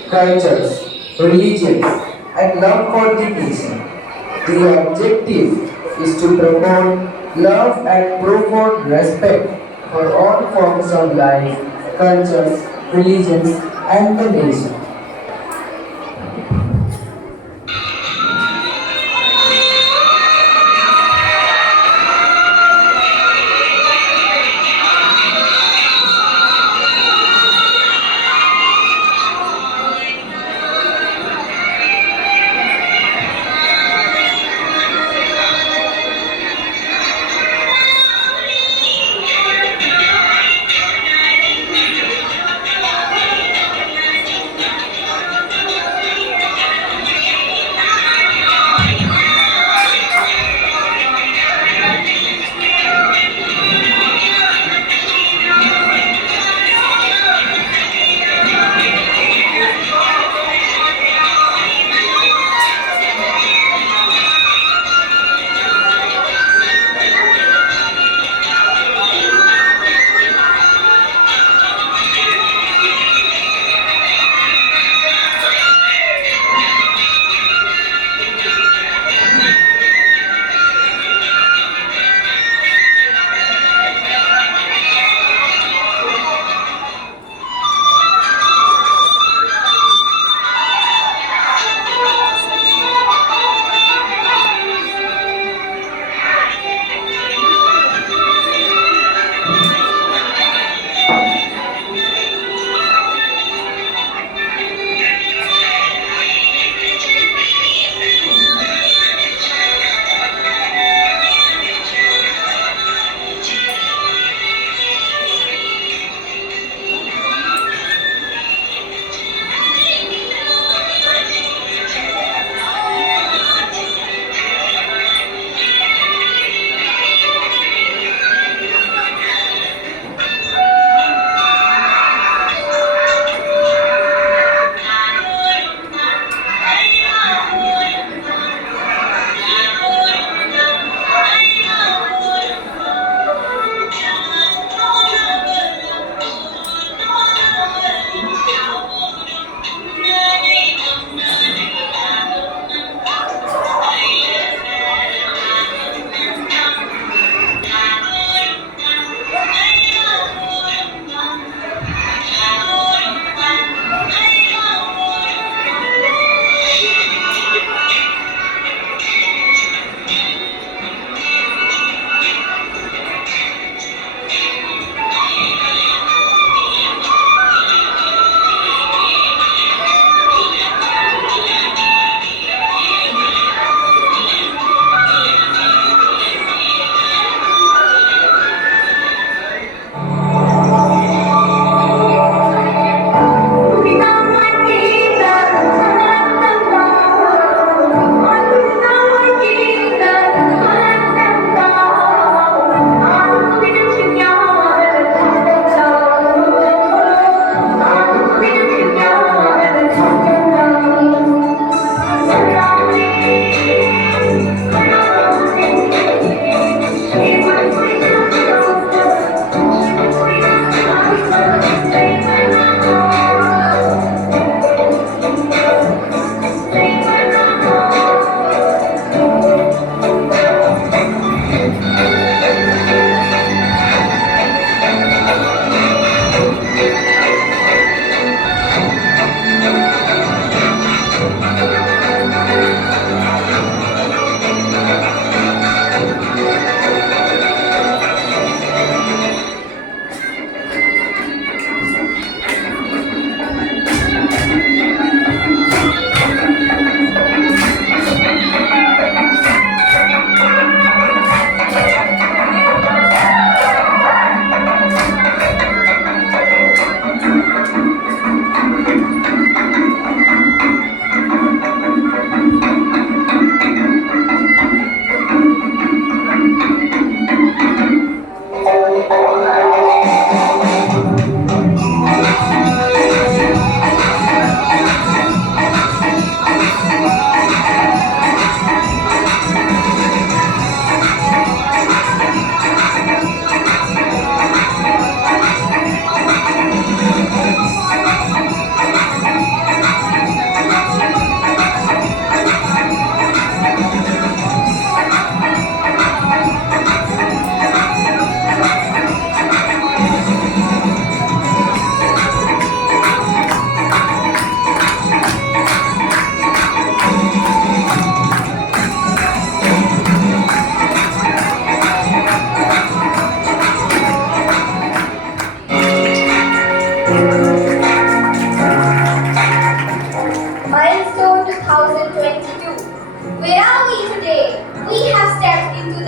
cultures, religions, and love for the nation. The objective is to promote love and promote respect for all forms of life, cultures, religions, and the nation.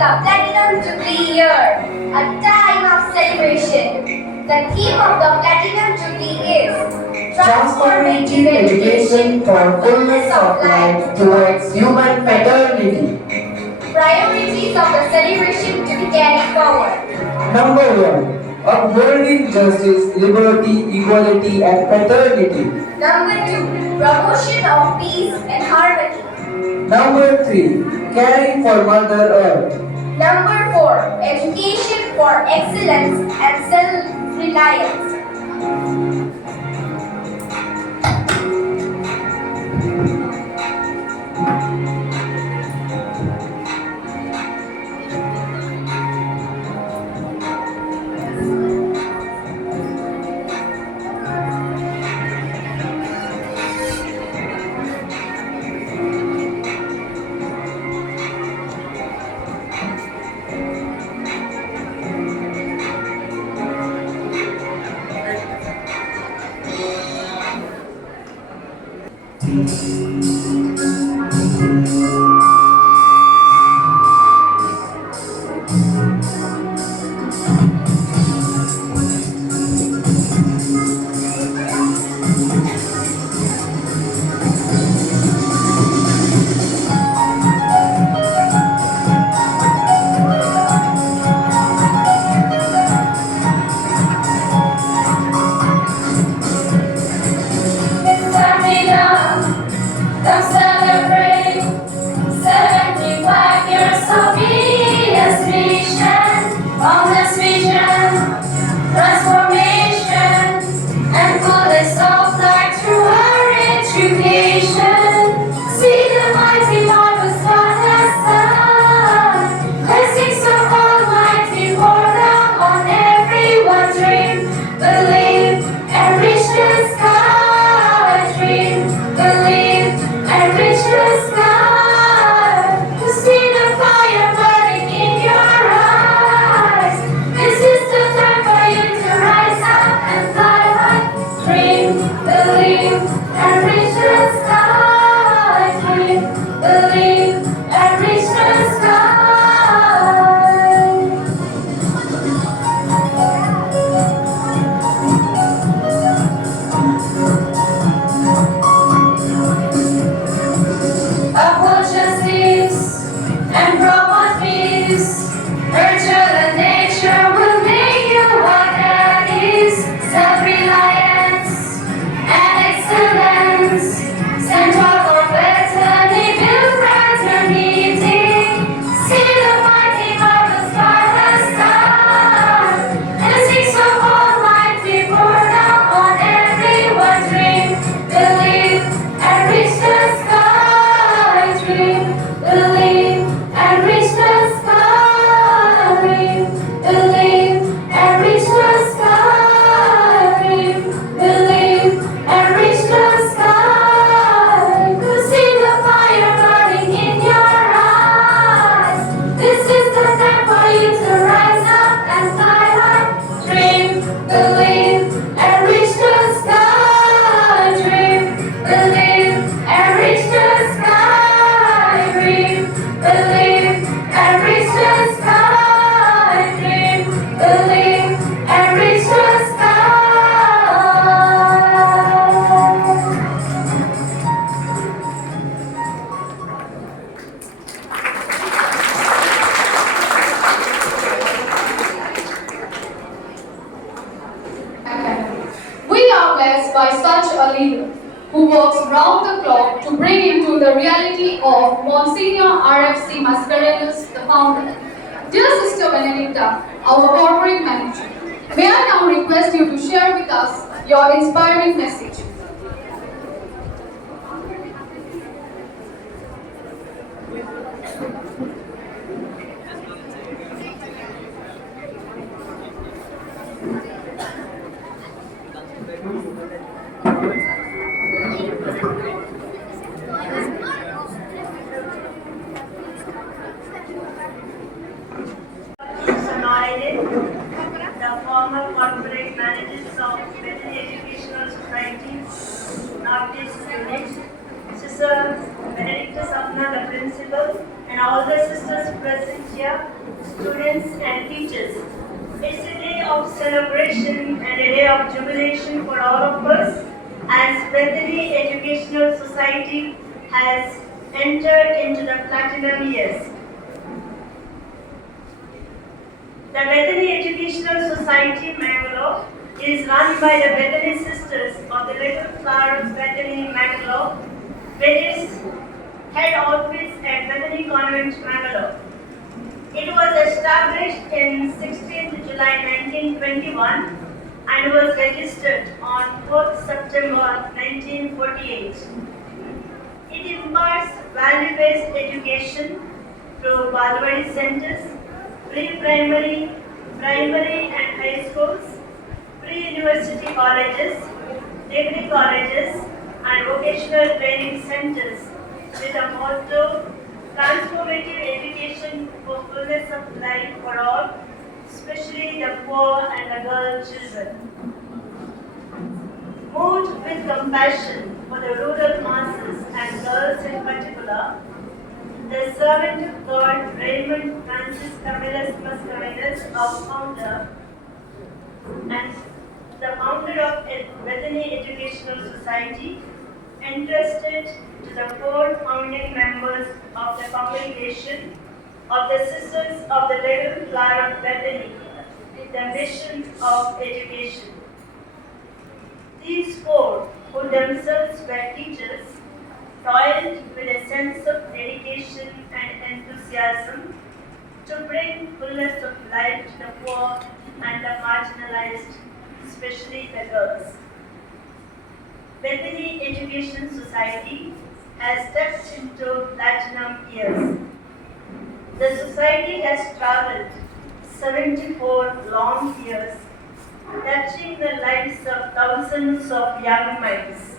the Platinum Jubilee year, a time of celebration. The theme of the Platinum Jubilee is Transformative education for fullness of life towards human fraternity. Priorities of the celebration to be carried forward. Number 1. Upholding justice, liberty, equality and fraternity. Number 2. Promotion of peace and harmony. Number 3. Caring for Mother Earth. Number 4. Education for excellence and self-reliance. Come celebrate 75 years of BS mission, boundless vision, transformation, and fullness of life through our education. See the mighty marvels God has done. Blessings of Almighty pour down on everyone's dream. Believe and reach the sky. Dream, believe and reach the sky. To see the fire burning in your eyes. This is the time for you to rise up and fly high. Dream, believe and reach the sky. Dream, believe and reach the sky. Uphold justice and promote peace. Nurture the nature will make you what that is. Self-reliance and excellence. Stand tall for Bethany, build fraternity. See the mighty marvels God has done. Blessings of Almighty pour down on everyone's dream. Believe and reach the sky. Dream, believe and reach the sky. Dream, believe and reach the sky. Dream, believe and reach the sky. To see the fire burning in your eyes. This is the time for you to rise up and fly high. Dream, believe and reach the sky. Dream, believe and reach the sky. Dream, believe and reach the sky. Dream, believe and reach the sky. We are blessed by such a leader who works round the clock to bring into the reality of Monsignor RFC Mascarenhas, the founder. Dear Sister Benedicta, our corporate manager, may I now request you to share with us your inspiring message. The former corporate managers of Bethany Educational Society, Northeast Unit, Sister Benedicta Sapna, the principal, and all the sisters present here, students and teachers. It's a day of celebration and a day of jubilation for all of us as Bethany Educational Society has entered into the platinum years. The Bethany Educational Society, Mangalore, is run by the Bethany Sisters of the Little Flower of Bethany, Mangalore, with its head office at Bethany Convent, Mangalore. It was established in 16th July 1921 and was registered on 4th September 1948. It imparts value-based education through Balwadi centers, pre-primary, primary and high schools, pre-university colleges, degree colleges, and vocational training centers with a motto, transformative education for fullness of life for all, especially the poor and the girl children. Moved with compassion for the rural masses and girls in particular, the servant of God, Raymond Francis Camillus Mascarenhas, our founder, and the founder of Bethany Educational Society, entrusted to the four founding members of the congregation of the Sisters of the Little Flower of Bethany the mission of education. These four, who themselves were teachers, toiled with a sense of dedication and enthusiasm to bring fullness of life to the poor and the marginalized, especially the girls. Bethany Education Society has stepped into platinum years. The society has traveled 74 long years, touching the lives of thousands of young minds.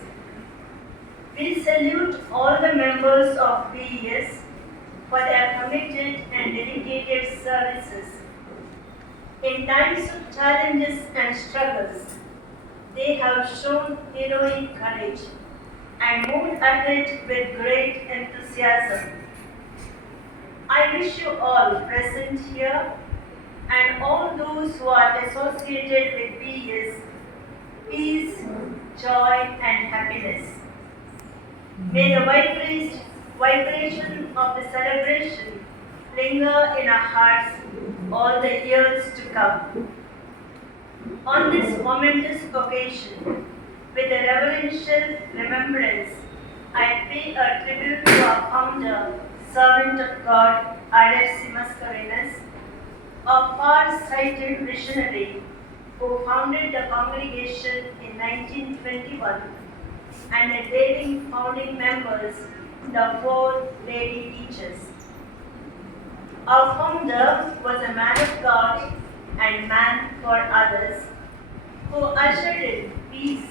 We salute all the members of BES for their committed and dedicated services. In times of challenges and struggles, they have shown heroic courage and moved ahead with great enthusiasm. I wish you all present here and all those who are associated with BES peace, joy, and happiness. May the vibration of the celebration linger in our hearts all the years to come. On this momentous occasion, with a reverential remembrance, I pay a tribute to our founder, servant of God, R.F.C. Mascarenhas, a far-sighted visionary who founded the congregation in 1921, and the daring founding members, the four lady teachers. Our founder was a man of God and man for others, who ushered in peace,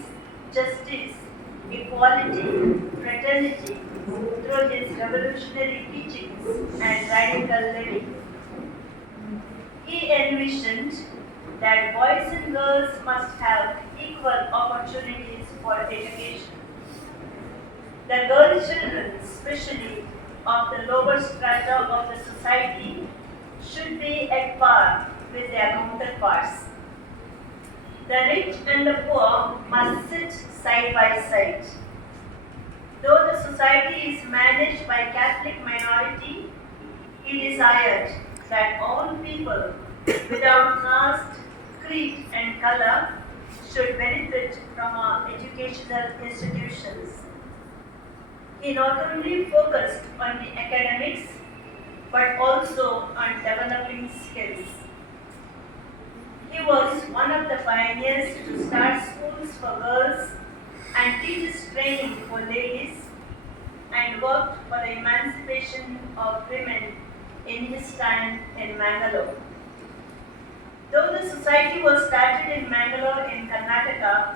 justice, equality, fraternity through his revolutionary teachings and radical living. He envisioned that boys and girls must have equal opportunities for education. The girl children, especially of the lower strata of the society, should be at par with their counterparts. The rich and the poor must sit side by side. Though the society is managed by Catholic minority, he desired that all people, without caste, creed, and color, should benefit from our educational institutions. He not only focused on the academics, but also on developing skills. He was one of the pioneers to start schools for girls and teachers training for ladies, and worked for the emancipation of women in his time in Mangalore. Though the society was started in Mangalore in Karnataka,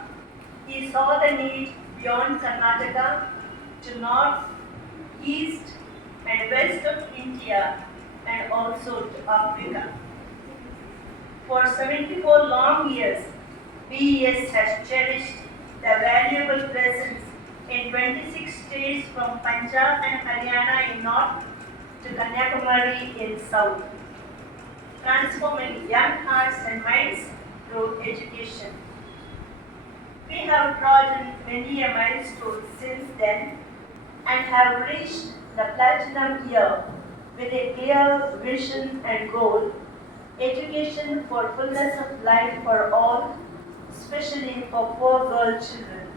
he saw the need beyond Karnataka to north, east, and west of India, and also to Africa. For 74 long years, BES has cherished the valuable presence in 26 states from Punjab and Haryana in north to Kanyakumari in South, transforming young hearts and minds through education. We have trodden many a milestone since then and have reached the platinum year with a clear vision and goal: education for fullness of life for all, especially for poor girl children.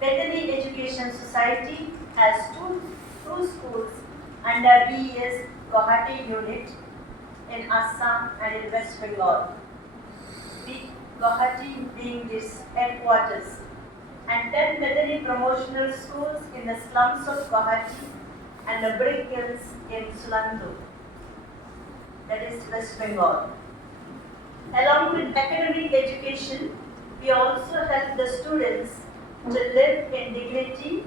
Bethany Education Society has two schools under BES Guwahati unit in Assam and in West Bengal. Guwahati being its headquarters, and 10 Bethany promotional schools in the slums of Guwahati and the brick kilns in Sulando, that is West Bengal. Along with academic education, we also help the students to live in dignity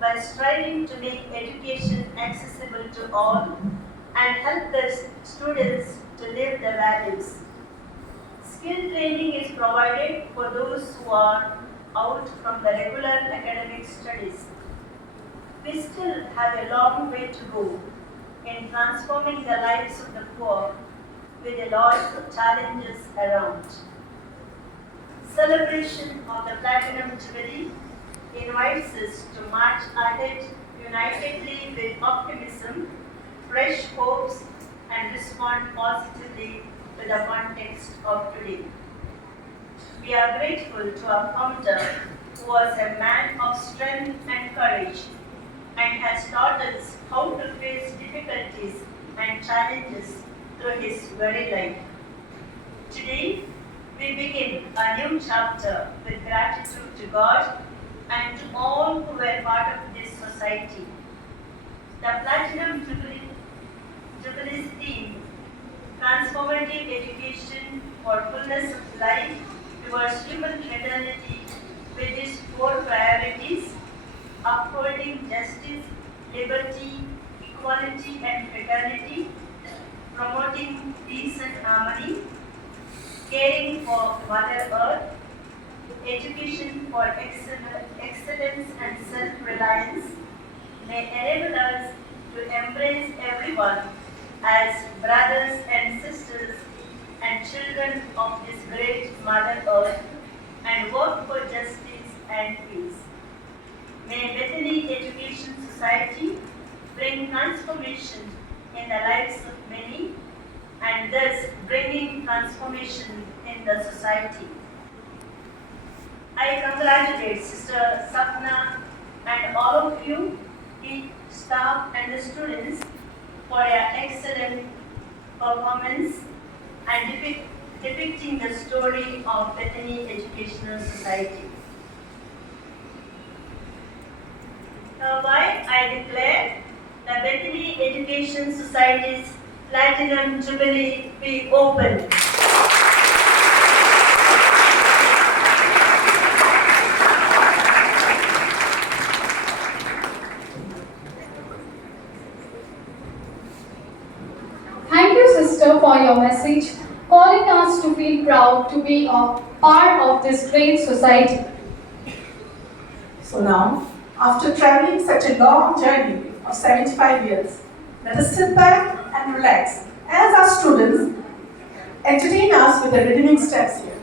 by striving to make education accessible to all and help the students to live the values. Skill training is provided for those who are out from the regular academic studies. We still have a long way to go in transforming the lives of the poor with a lot of challenges around. Celebration of the Platinum Jubilee invites us to march ahead unitedly with optimism, fresh hopes, and respond positively to the context of today. We are grateful to our founder, who was a man of strength and courage and has taught us how to face difficulties and challenges through his very life. Today, we begin a new chapter with gratitude to God and to all who were part of this society. The Platinum Jubilee's theme, transformative education for fullness of life towards human fraternity, with its four priorities: upholding justice, liberty, equality, and fraternity, promoting peace and harmony, caring for Mother Earth, education for excellence and self-reliance, may enable us to embrace everyone as brothers and sisters and children of this great Mother Earth and work for justice and peace. May Bethany Education Society bring transformation in the lives of many and thus bringing transformation in the society. I congratulate Sister Sapna and all of you, the staff and the students, for your excellent performance and depicting the story of Bethany Educational Society. Hereby I declare the Bethany Education Society's Platinum Jubilee be open. Thank you, sister, for your message, calling us to feel proud to be a part of this great society. So now, after traveling such a long journey of 75 years, let us sit back and relax as our students entertain us with the rhythmic steps here.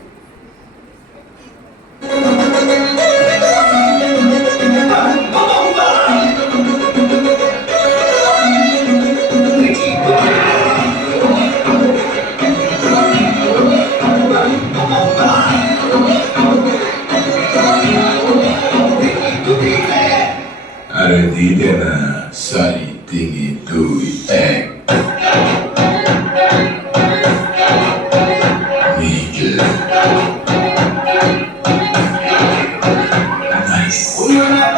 Aradidana sari tingi dui ek. Nigel. Nice. Hey,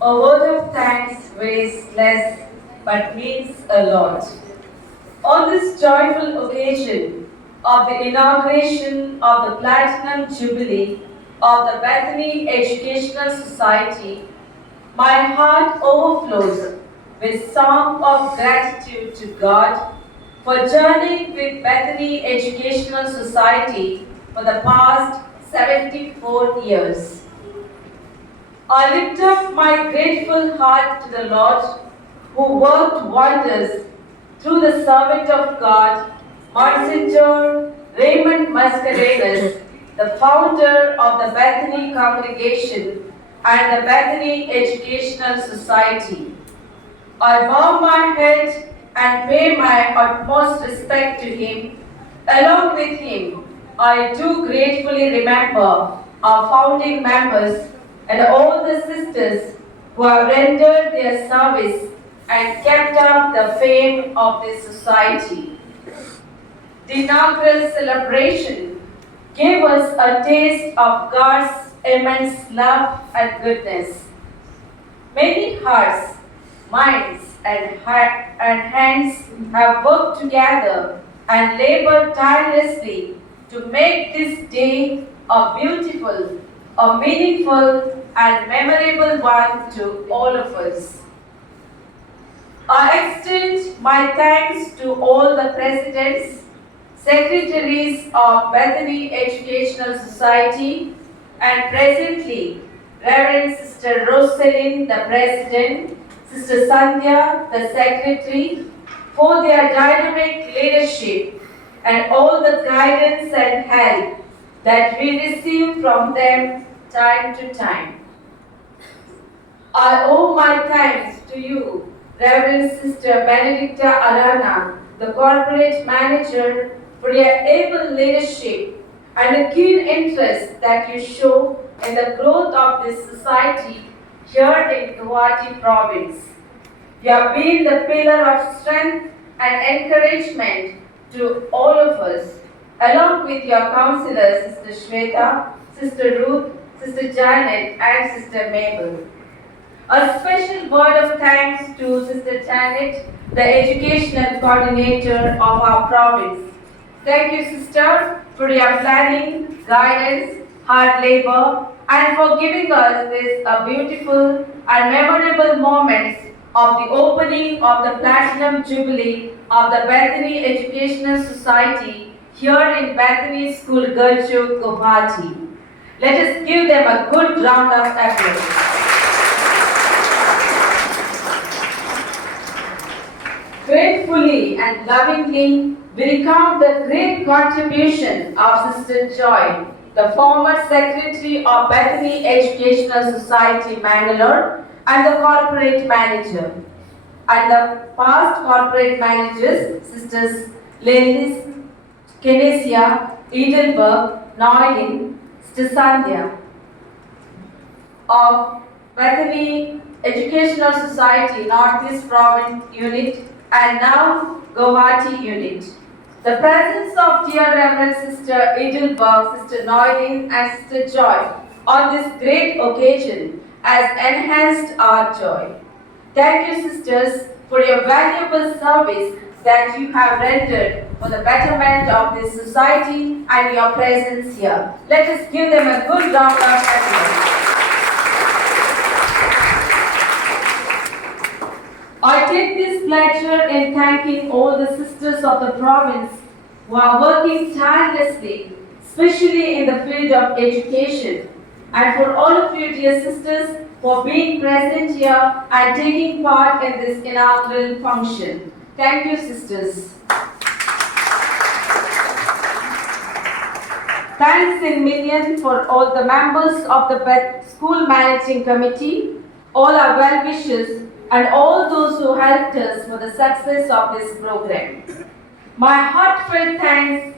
A word of thanks weighs less but means a lot. On this joyful occasion of the inauguration of the Platinum Jubilee of the Bethany Educational Society, my heart overflows with song of gratitude to God for journeying with Bethany Educational Society for the past 74 years. I lift up my grateful heart to the Lord who worked wonders through the servant of God, Monsignor Raymond Mascarenhas, the founder of the Bethany Congregation and the Bethany Educational Society. I bow my head and pay my utmost respect to him. Along with him, I do gratefully remember our founding members and all the sisters who have rendered their service and kept up the fame of this society. The inaugural celebration gave us a taste of God's immense love and goodness. Many hearts, minds, and hands have worked together and labored tirelessly to make this day a beautiful, a meaningful, and memorable one to all of us. I extend my thanks to all the presidents, secretaries of Bethany Educational Society, and presently Reverend Sister Rosalyn, the President, Sister Sandhya, the Secretary, for their dynamic leadership and all the guidance and help that we receive from them time to time. I owe my thanks to you, Reverend Sister Benedicta Arana, the Corporate Manager, for your able leadership and the keen interest that you show in the growth of this society here in Guwahati Province. You have been the pillar of strength and encouragement to all of us, along with your counselors, Sister Shweta, Sister Ruth, Sister Janet, and Sister Mabel. A special word of thanks to Sister Janet, the educational coordinator of our province. Thank you, Sister, for your planning, guidance, hard labor, and for giving us this beautiful and memorable moments of the opening of the Platinum Jubilee of the Bethany Educational Society here in Bethany School, Girchu, Guwahati. Let us give them a good round of applause. Gratefully and lovingly, we recount the great contribution of Sister Joy, the former Secretary of Bethany Educational Society, Mangalore, and the Corporate Manager, and the past Corporate Managers, Sisters Lelis, Kenesia, Edenberg, Noylin, Sister Sandhya, of Bethany Educational Society, Northeast Province Unit, and now Guwahati Unit. The The presence of dear Reverend Sister Edelberg, Sister Noylene and Sister Joy on this great occasion has enhanced our joy. Thank you, sisters, for your valuable service that you have rendered for the betterment of this society and your presence here. Let us give them a good round of applause. I take this pleasure in thanking all the sisters of the province who are working tirelessly, especially in the field of education, and for all of you, dear sisters, for being present here and taking part in this inaugural function. Thank you, sisters. Thanks in millions for all the members of the school managing committee, all our well-wishers, and all those who helped us for the success of this program. My heartfelt thanks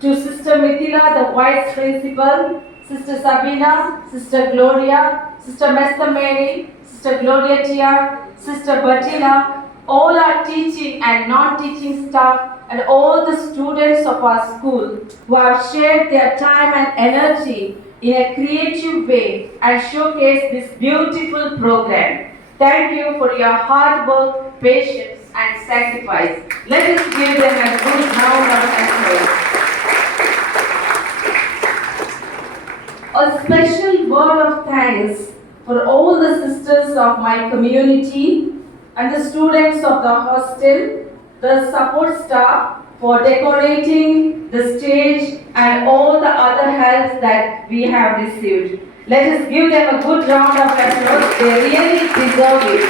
to Sister Mithila, the Vice Principal, Sister Sabina, Sister Gloria, Sister Mester Mary, Sister Gloria Tia, Sister Bertina, all our teaching and non-teaching staff, and all the students of our school who have shared their time and energy in a creative way and showcased this beautiful program. Thank you for your hard work, patience, and sacrifice. Let us give them a good round of applause. A special word of thanks for all the sisters of my community and the students of the hostel, the support staff for decorating the stage and all the other help that we have received. Let us give them a good round of applause. They really deserve it.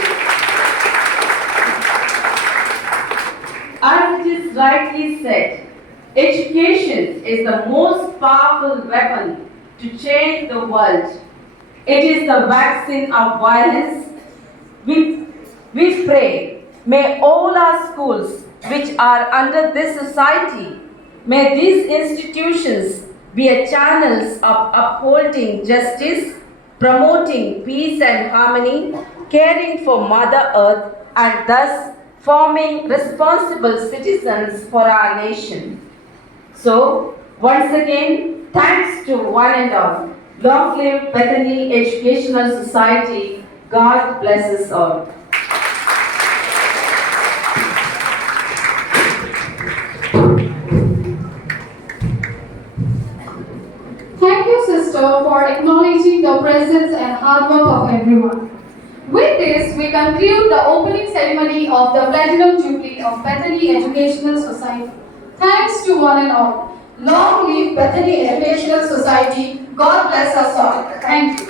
As it is rightly said, education is the most powerful weapon to change the world. It is the vaccine of violence. We pray, may all our schools which are under this society, may these institutions be a channels of upholding justice, promoting peace and harmony, caring for Mother Earth, and thus forming responsible citizens for our nation. So, once again, thanks to one and all. Long live Bethany Educational Society. God bless us all. Thank you, sister, for acknowledging the presence and hard work of everyone. With this, we conclude the opening ceremony of the Platinum Jubilee of Bethany Educational Society. Thanks to one and all. Long live Bethany Educational Society. God bless us all. Thank you.